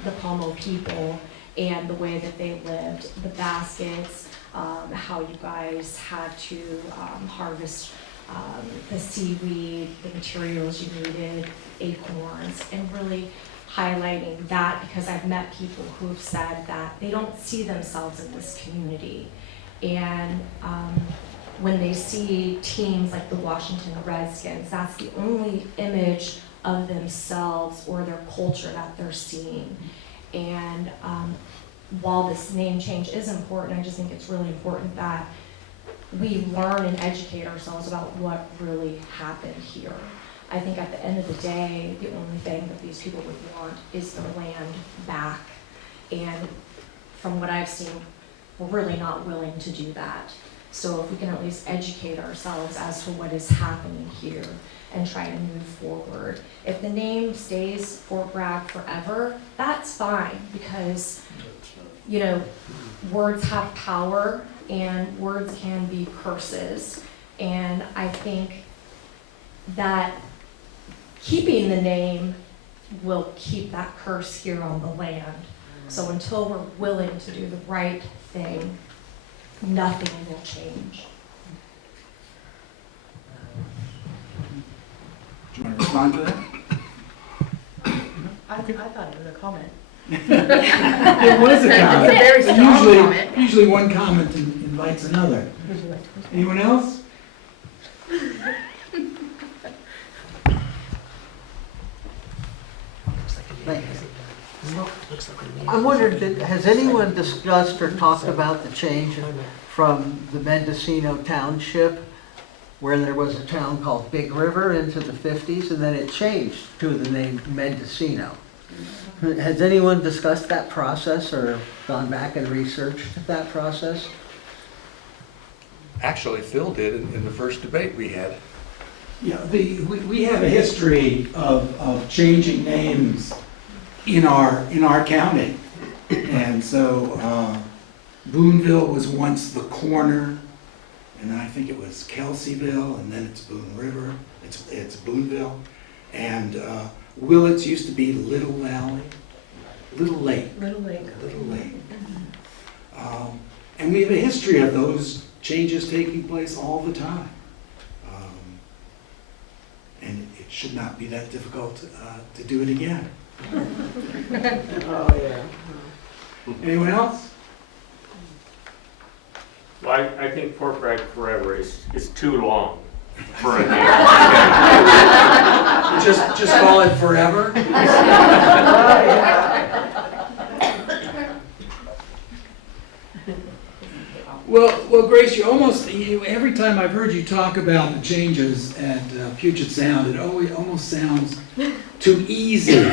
the Pomo people and the way that they lived, the baskets, how you guys had to harvest the seaweed, the materials you needed, acorns, and really highlighting that, because I've met people who have said that they don't see themselves in this community. And when they see teams like the Washington Redskins, that's the only image of themselves or their culture that they're seeing. And while this name change is important, I just think it's really important that we learn and educate ourselves about what really happened here. I think at the end of the day, the only thing that these people would want is the land back. And from what I've seen, we're really not willing to do that. So if we can at least educate ourselves as to what is happening here and try to move forward. If the name stays Fort Bragg forever, that's fine, because, you know, words have power, and words can be curses. And I think that keeping the name will keep that curse here on the land. So until we're willing to do the right thing, nothing will change. Do you want to respond to that? I thought it was a comment. It was a comment. It's a very strong Usually- comment. Usually one comment invites another. Anyone else? I'm wondering, has anyone discussed or talked about the change from the Mendocino Township, where there was a town called Big River into the 50s, and then it changed to the name Mendocino? Has anyone discussed that process or gone back and researched that process? Actually, Phil did in the first debate we had. Yeah, we have a history of changing names in our county. And so Boonville was once the corner, and then I think it was Kelseyville, and then it's Boone River, it's Boonville. And Willits used to be Little Valley, Little Lake. Little Lake. Little Lake. And we have a history of those changes taking place all the time. And it should not be that difficult to do it again. Oh, yeah. Anyone else? Well, I think Fort Bragg Forever is too long for a name. Just call it forever? Well, Grace, every time I've heard you talk about the changes at Puget Sound, it almost sounds too easy.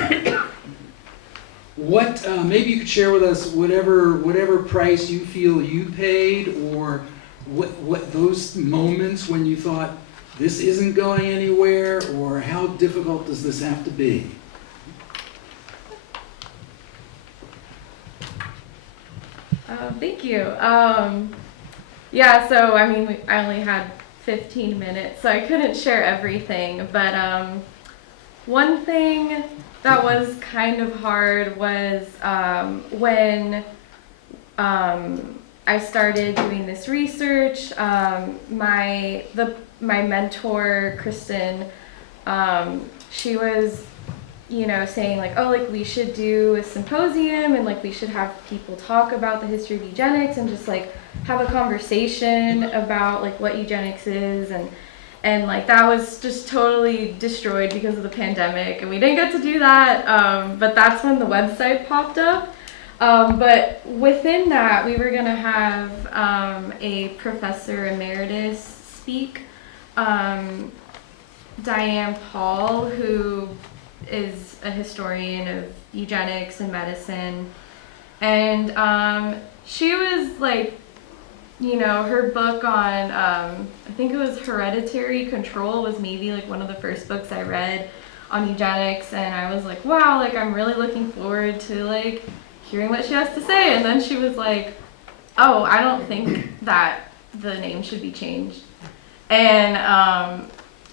What, maybe you could share with us whatever price you feel you paid, or what those moments when you thought this isn't going anywhere, or how difficult does this have to be? Thank you. Yeah, so I mean, I only had 15 minutes, so I couldn't share everything, but one thing that was kind of hard was when I started doing this research. My mentor, Kristen, she was, saying like, oh, like we should do a symposium and like we should have people talk about the history of eugenics and just like have a conversation about like what eugenics is, and like that was just totally destroyed because of the pandemic, and we didn't get to do that. But that's when the website popped up. But within that, we were gonna have a professor emeritus speak, Diane Paul, who is a historian of eugenics and medicine, and she was like, her book on, I think it was Hereditary Control was maybe like one of the first books I read on eugenics, and I was like, wow, like I'm really looking forward to like hearing what she has to say. And then she was like, oh, I don't think that the name should be changed. And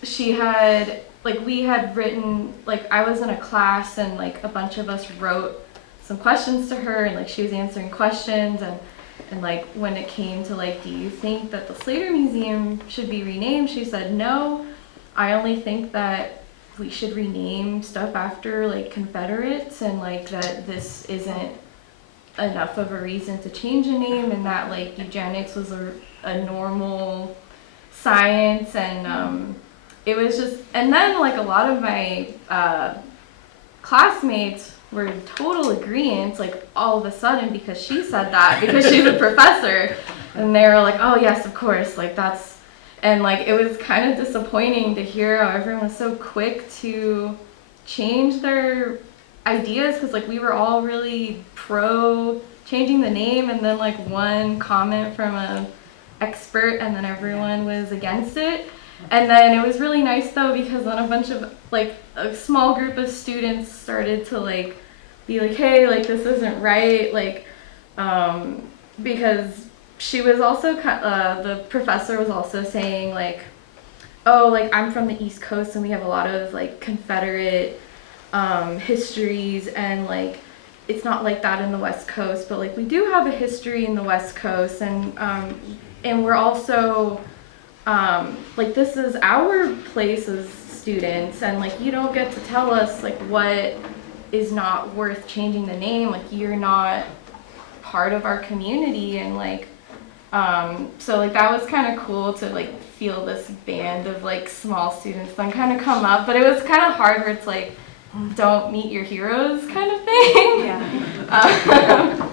she had, like, we had written, like, I was in a class and like a bunch of us wrote some questions to her, and like she was answering questions, and like when it came to like, do you think that the Slater Museum should be renamed, she said, no, I only think that we should rename stuff after like Confederates, and like that this isn't enough of a reason to change a name, and that like eugenics was a normal science. And it was just, and then like a lot of my classmates were in total agreement, like all of a sudden, because she said that, because she's a professor, and they were like, oh yes, of course, like that's, and like it was kind of disappointing to hear how everyone was so quick to change their ideas, because like we were all really pro changing the name, and then like one comment from a expert, and then everyone was against it. And then it was really nice though, because then a bunch of like a small group of students started to like be like, hey, like this isn't right, like because she was also the professor was also saying like, oh, like I'm from the East Coast and we have a lot of like Confederate histories, and like it's not like that in the West Coast, but like we do have a history in the West Coast, and we're also like this is our place as students, and like you don't get to tell us like what is not worth changing the name, like you're not part of our community. And like so like that was kind of cool to like feel this band of like small students then kind of come up, but it was kind of hard where it's like, don't meet your heroes kind of thing. Yeah.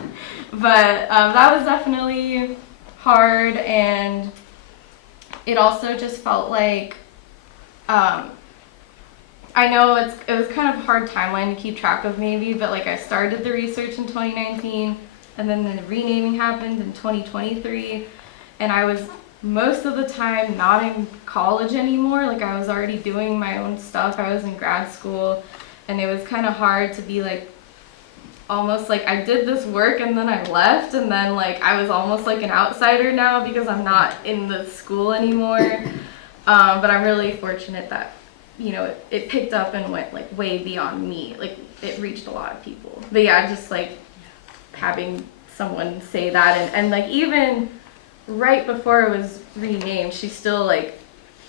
But that was definitely hard, and it also just felt like, I know it was kind of a hard timeline to keep track of maybe, but like I started the research in 2019, and then the renaming happened in 2023, and I was most of the time not in college anymore. Like I was already doing my own stuff. I was in grad school, and it was kind of hard to be like almost like I did this work and then I left, and then like I was almost like an outsider now because I'm not in the school anymore. But I'm really fortunate that, you know, it picked up and went like way beyond me. Like it reached a lot of people. But yeah, just like having someone say that, and like even right before it was renamed, she still like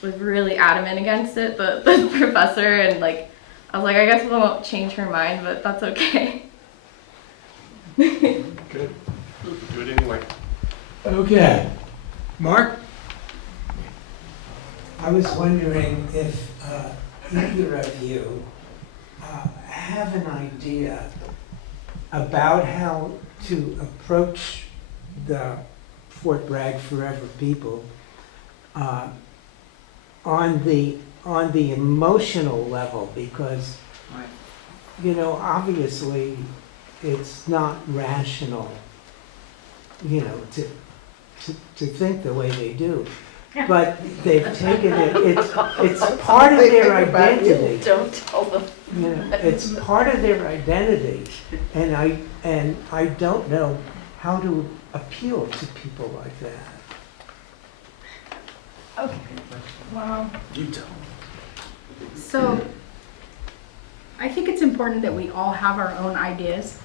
was really adamant against it, the professor, and like I was like, I guess we won't change her mind, but that's okay. Good. Do it anyway. Okay. Mark? I was wondering if either of you have an idea about how to approach the Fort Bragg Forever people on the emotional level, because Right. you know, obviously it's not rational, you know, to think the way they do. But they've taken it, it's part of their identity. Don't tell them. You know, it's part of their identity, and I don't know how to appeal to people like that. Okay. Wow. You tell. So, I think it's important that we all have our own ideas,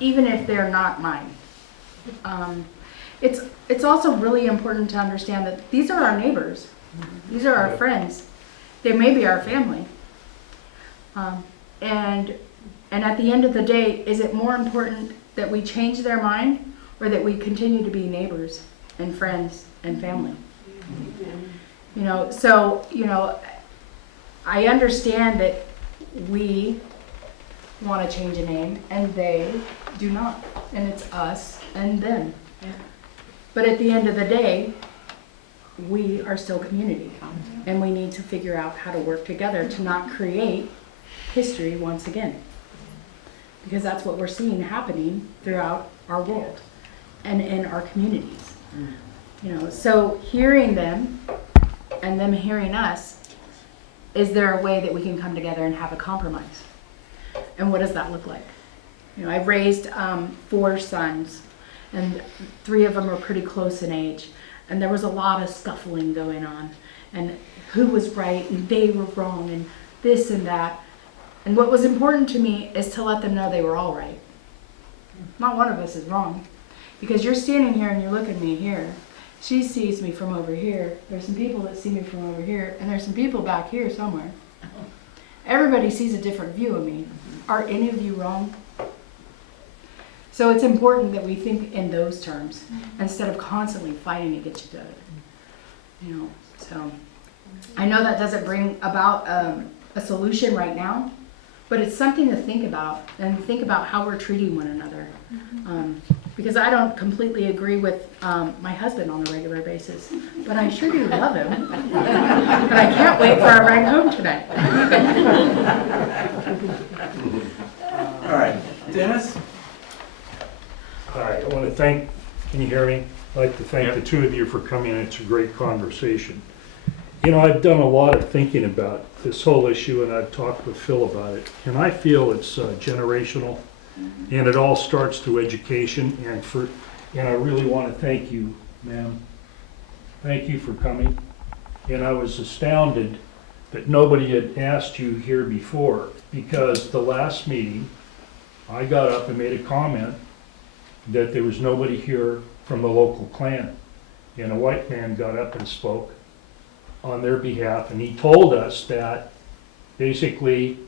even if they're not mine. It's also really important to understand that these are our neighbors. These are our friends. They may be our family. And at the end of the day, is it more important that we change their mind or that we continue to be neighbors and friends and family? You know, so, you know, I understand that we want to change a name and they do not. And it's us and them. But at the end of the day, we are still community. And we need to figure out how to work together to not create history once again. Because that's what we're seeing happening throughout our world and in our communities. You know, so hearing them and them hearing us, is there a way that we can come together and have a compromise? And what does that look like? You know, I've raised 4 sons, and 3 of them are pretty close in age, and there was a lot of scuffling going on, and who was right and they were wrong and this and that. And what was important to me is to let them know they were all right. Not one of us is wrong, because you're standing here and you're looking at me here. She sees me from over here. There's some people that see me from over here, and there's some people back here somewhere. Everybody sees a different view of me. Are any of you wrong? So it's important that we think in those terms instead of constantly fighting against each other. You know, so I know that doesn't bring about a solution right now, but it's something to think about, and think about how we're treating one another. Because I don't completely agree with my husband on a regular basis, but I sure do love him. And I can't wait for our ride home tonight. All right, Dennis? Hi, I want to thank, can you hear me? I'd like to thank the 2 of you for coming in. It's a great conversation. You know, I've done a lot of thinking about this whole issue, and I've talked with Phil about it. And I feel it's generational, and it all starts through education. And I really want to thank you, ma'am. Thank you for coming. And I was astounded that nobody had asked you here before, because the last meeting, I got up and made a comment that there was nobody here from the local clan. And a white man got up and spoke on their behalf, and he told us that basically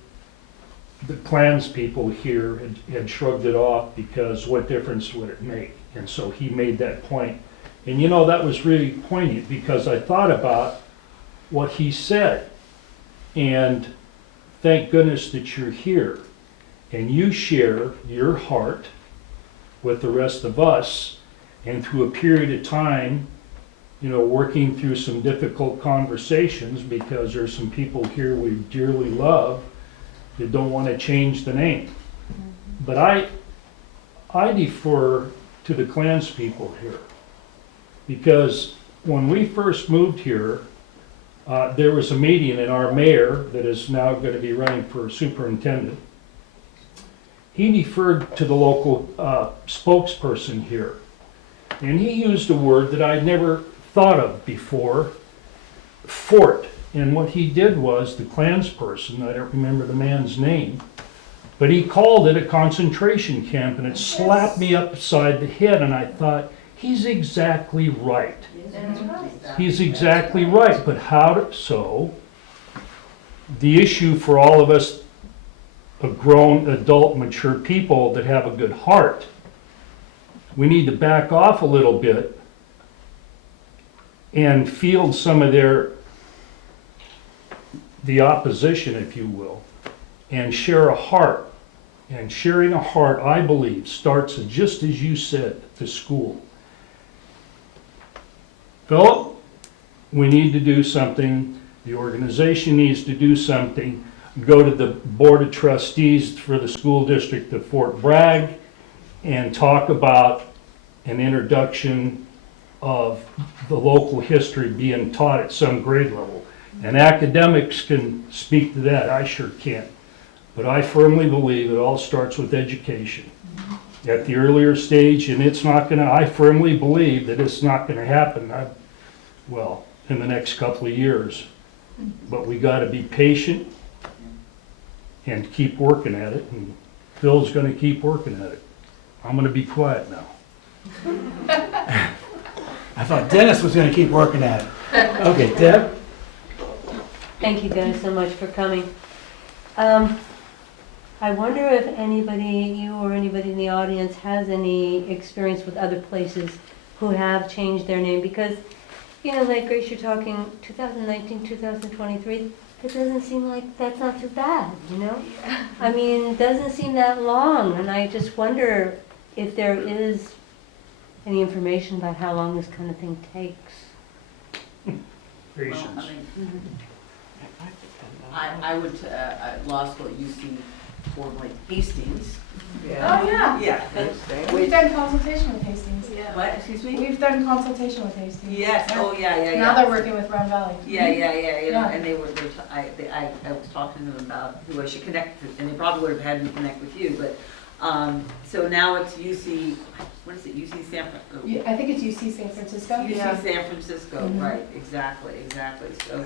the clans people here had shrugged it off because what difference would it make? And so he made that point. And you know, that was really poignant, because I thought about what he said. And thank goodness that you're here and you share your heart with the rest of us, and through a period of time, you know, working through some difficult conversations, because there's some people here we dearly love that don't want to change the name. But I defer to the clans people here, because when we first moved here, there was a meeting, and our mayor, that is now going to be running for superintendent, he deferred to the local spokesperson here. And he used a word that I'd never thought of before, fort. And what he did was, the Klansperson, I don't remember the man's name, but he called it a concentration camp, and it slapped me upside the head, and I thought, he's exactly right. He's exactly right, but so the issue for all of us, grown, adult, mature people that have a good heart, we need to back off a little bit and field some of the opposition, if you will, and share a heart. And sharing a heart, I believe, starts at, just as you said, the school. Philip, we need to do something. The organization needs to do something. Go to the Board of Trustees for the school district of Fort Bragg and talk about an introduction of the local history being taught at some grade level. And academics can speak to that, I sure can't. But I firmly believe it all starts with education at the earlier stage, and it's not gonna, I firmly believe that it's not gonna happen, in the next couple of years. But we gotta be patient and keep working at it, and Phil's gonna keep working at it. I'm gonna be quiet now. I thought Dennis was gonna keep working at it. Okay, Deb? Thank you guys so much for coming. I wonder if anybody, you or anybody in the audience, has any experience with other places who have changed their name, because, you know, like Grace, you're talking 2019, 2023, it doesn't seem like that's not too bad, you know? I mean, it doesn't seem that long, and I just wonder if there is any information about how long this kind of thing takes. Patience. I went to law school at UC, formerly Hastings. Oh, yeah. Yeah. We've done consultation with Hastings. What, excuse me? We've done consultation with Hastings. Yes, oh, yeah. Now they're working with Round Valley. Yeah, you know, Yeah. and I was talking to them about who I should connect to, and they probably would have had me connect with you, but, so now it's UC, what is it, UC San Francisco? I think it's UC San Francisco. UC San Francisco, right, exactly, so,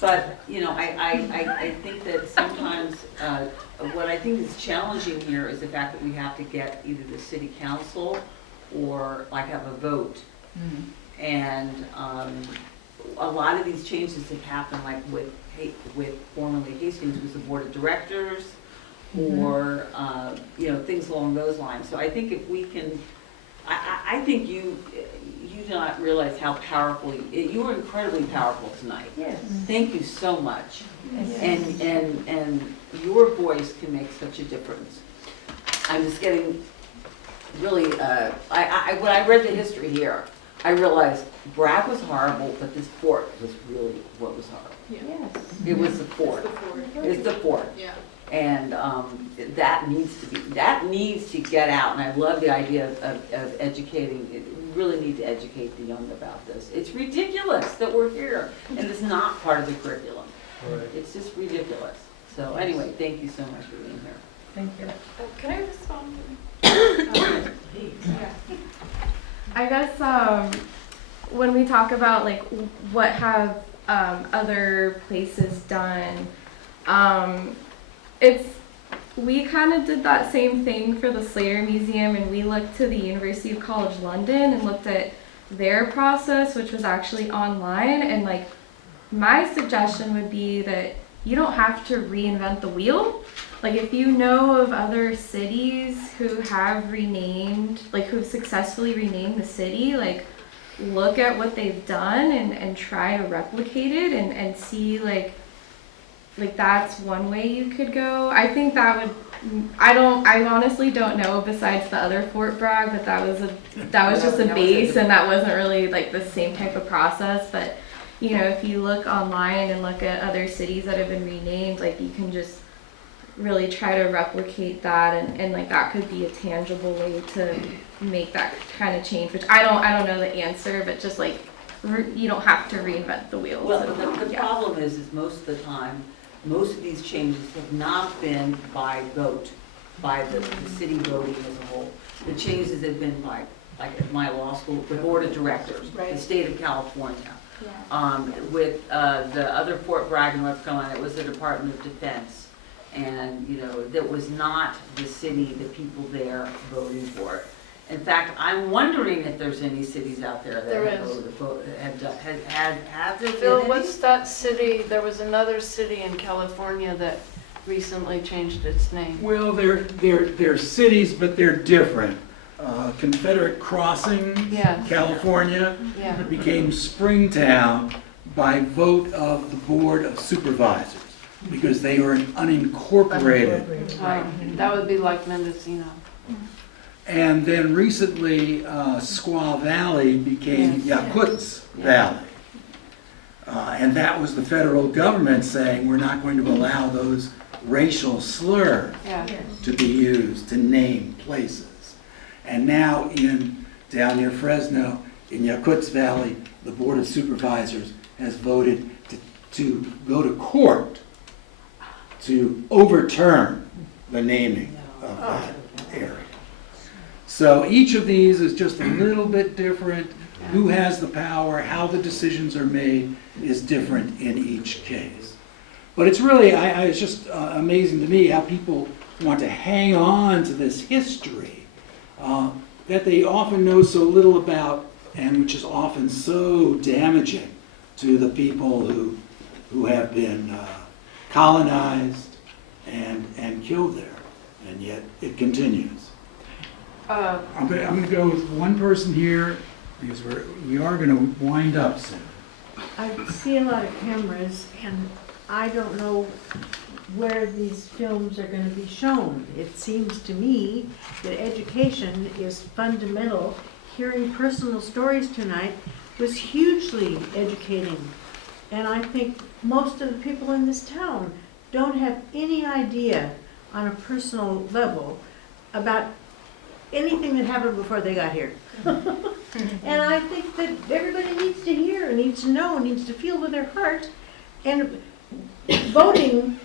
but, you know, I think that sometimes, what I think is challenging here is the fact that we have to get either the city council or like have a vote. And a lot of these changes have happened, like with formerly Hastings was the board of directors, or you know, things along those lines. So I think if we can, I think you do not realize how powerful you were incredibly powerful tonight. Yes. Thank you so much. Yes. And your voice can make such a difference. I'm just getting really, when I read the history here, I realized Bragg was horrible, but this fort was really what was horrible. Yes. It was the fort. It's the fort. Yeah. And that needs to get out. And I love the idea of educating. We really need to educate the young about this. It's ridiculous that we're here and it's not part of the curriculum. Right. It's just ridiculous. So anyway, thank you so much for being here. Thank you. Can I respond? Yeah. I guess when we talk about like what have other places done, we kind of did that same thing for the Slater Museum, and we looked to the University of College London and looked at their process, which was actually online. And like my suggestion would be that you don't have to reinvent the wheel. Like if you know of other cities who have renamed, like who've successfully renamed the city, like look at what they've done and try to replicate it and see like that's one way you could go. I think that would, I honestly don't know besides the other Fort Bragg, but that was just a base and that wasn't really like the same type of process. But you know, if you look online and look at other cities that have been renamed, like you can just really try to replicate that and like that could be a tangible way to make that kind of change, which I don't know the answer, but just like you don't have to reinvent the wheel. Well, the problem is most of the time, most of these changes have not been by vote, by the city voting as a whole. The changes have been by, like at my law school, the board of directors, the Right. state of California. Yeah. With the other Fort Bragg in North Carolina, it was the Department of Defense. And, you know, that was not the city, the people there voting for it. In fact, I'm wondering if there's any cities out there There that have is. have done, have there Phil, been any? what's that city, there was another city in California that recently changed its name. Well, they're cities, but they're different. Confederate Crossing, Yes. California, Yeah, became Springtown by vote of the Board of Supervisors, because they were an unincorporated. that would be like Mendocino. And then recently, Squaw Valley became Yakutsk Valley. And that was the federal government saying, we're not going to allow those racial slurs Yeah, to be used to name places. And now down near Fresno, in Yakutsk Valley, the Board of Supervisors has voted to go to court to overturn the naming of that area. So each of these is just a little bit different. Who has the power, how the decisions are made is different in each case. But it's really, it's just amazing to me how people want to hang on to this history that they often know so little about, and which is often so damaging to the people who have been colonized and killed there, and yet it continues. I'm going to go with one person here, because we are going to wind up soon. I see a lot of cameras, and I don't know where these films are going to be shown. It seems to me that education is fundamental. Hearing personal stories tonight was hugely educating. And I think most of the people in this town don't have any idea on a personal level about anything that happened before they got here. And I think that everybody needs to hear, needs to know, needs to feel with their heart. And voting,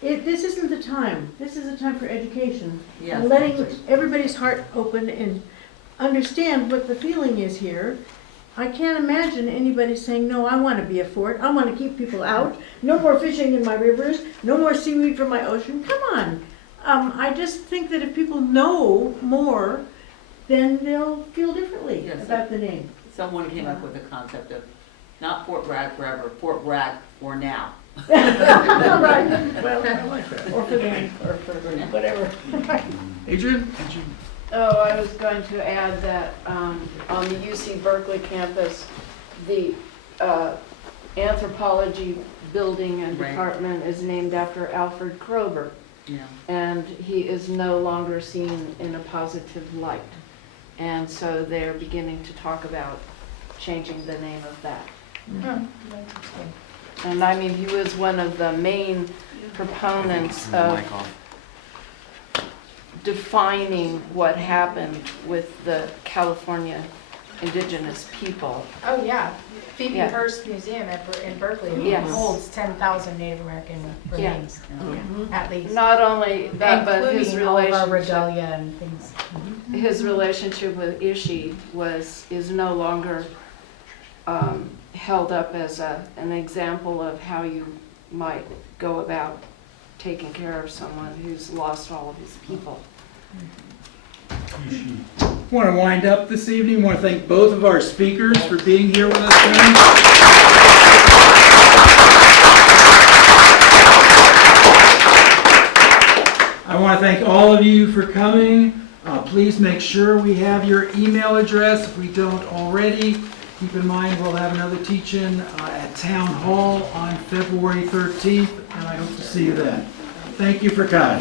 this isn't the time. This is a time for education. Yes. And letting everybody's heart open and understand what the feeling is here. I can't imagine anybody saying, no, I want to be a fort. I want to keep people out. No more fishing in my rivers. No more seaweed from my ocean. Come on. I just think that if people know more, then they'll feel differently Yes. about the name. Someone came up with the concept of not Fort Bragg forever, Fort Bragg for now. Right. Well, I like that. Or for them, or for whatever. Adrian, did you? Oh, I was going to add that on the UC Berkeley campus, the anthropology building and Right. department is named after Alfred Kroeber, Yeah. and he is no longer seen in a positive light. And so they're beginning to talk about changing the name of that. And I mean, he was one of the main proponents of defining what happened with the California indigenous people. Oh, yeah. Phoebe Yeah. Hearst Museum in Berkeley Yes. holds 10,000 Native American remains, at least. Not only that, but his Including all of our relationship, regalia and things. his relationship with Ishi is no longer held up as an example of how you might go about taking care of someone who's lost all of his people. I want to wind up this evening. I want to thank both of our speakers for being here with us tonight. I want to thank all of you for coming. Please make sure we have your email address if we don't already. Keep in mind we'll have another teach-in at Town Hall on February 13th, and I hope to see you then. Thank you for coming.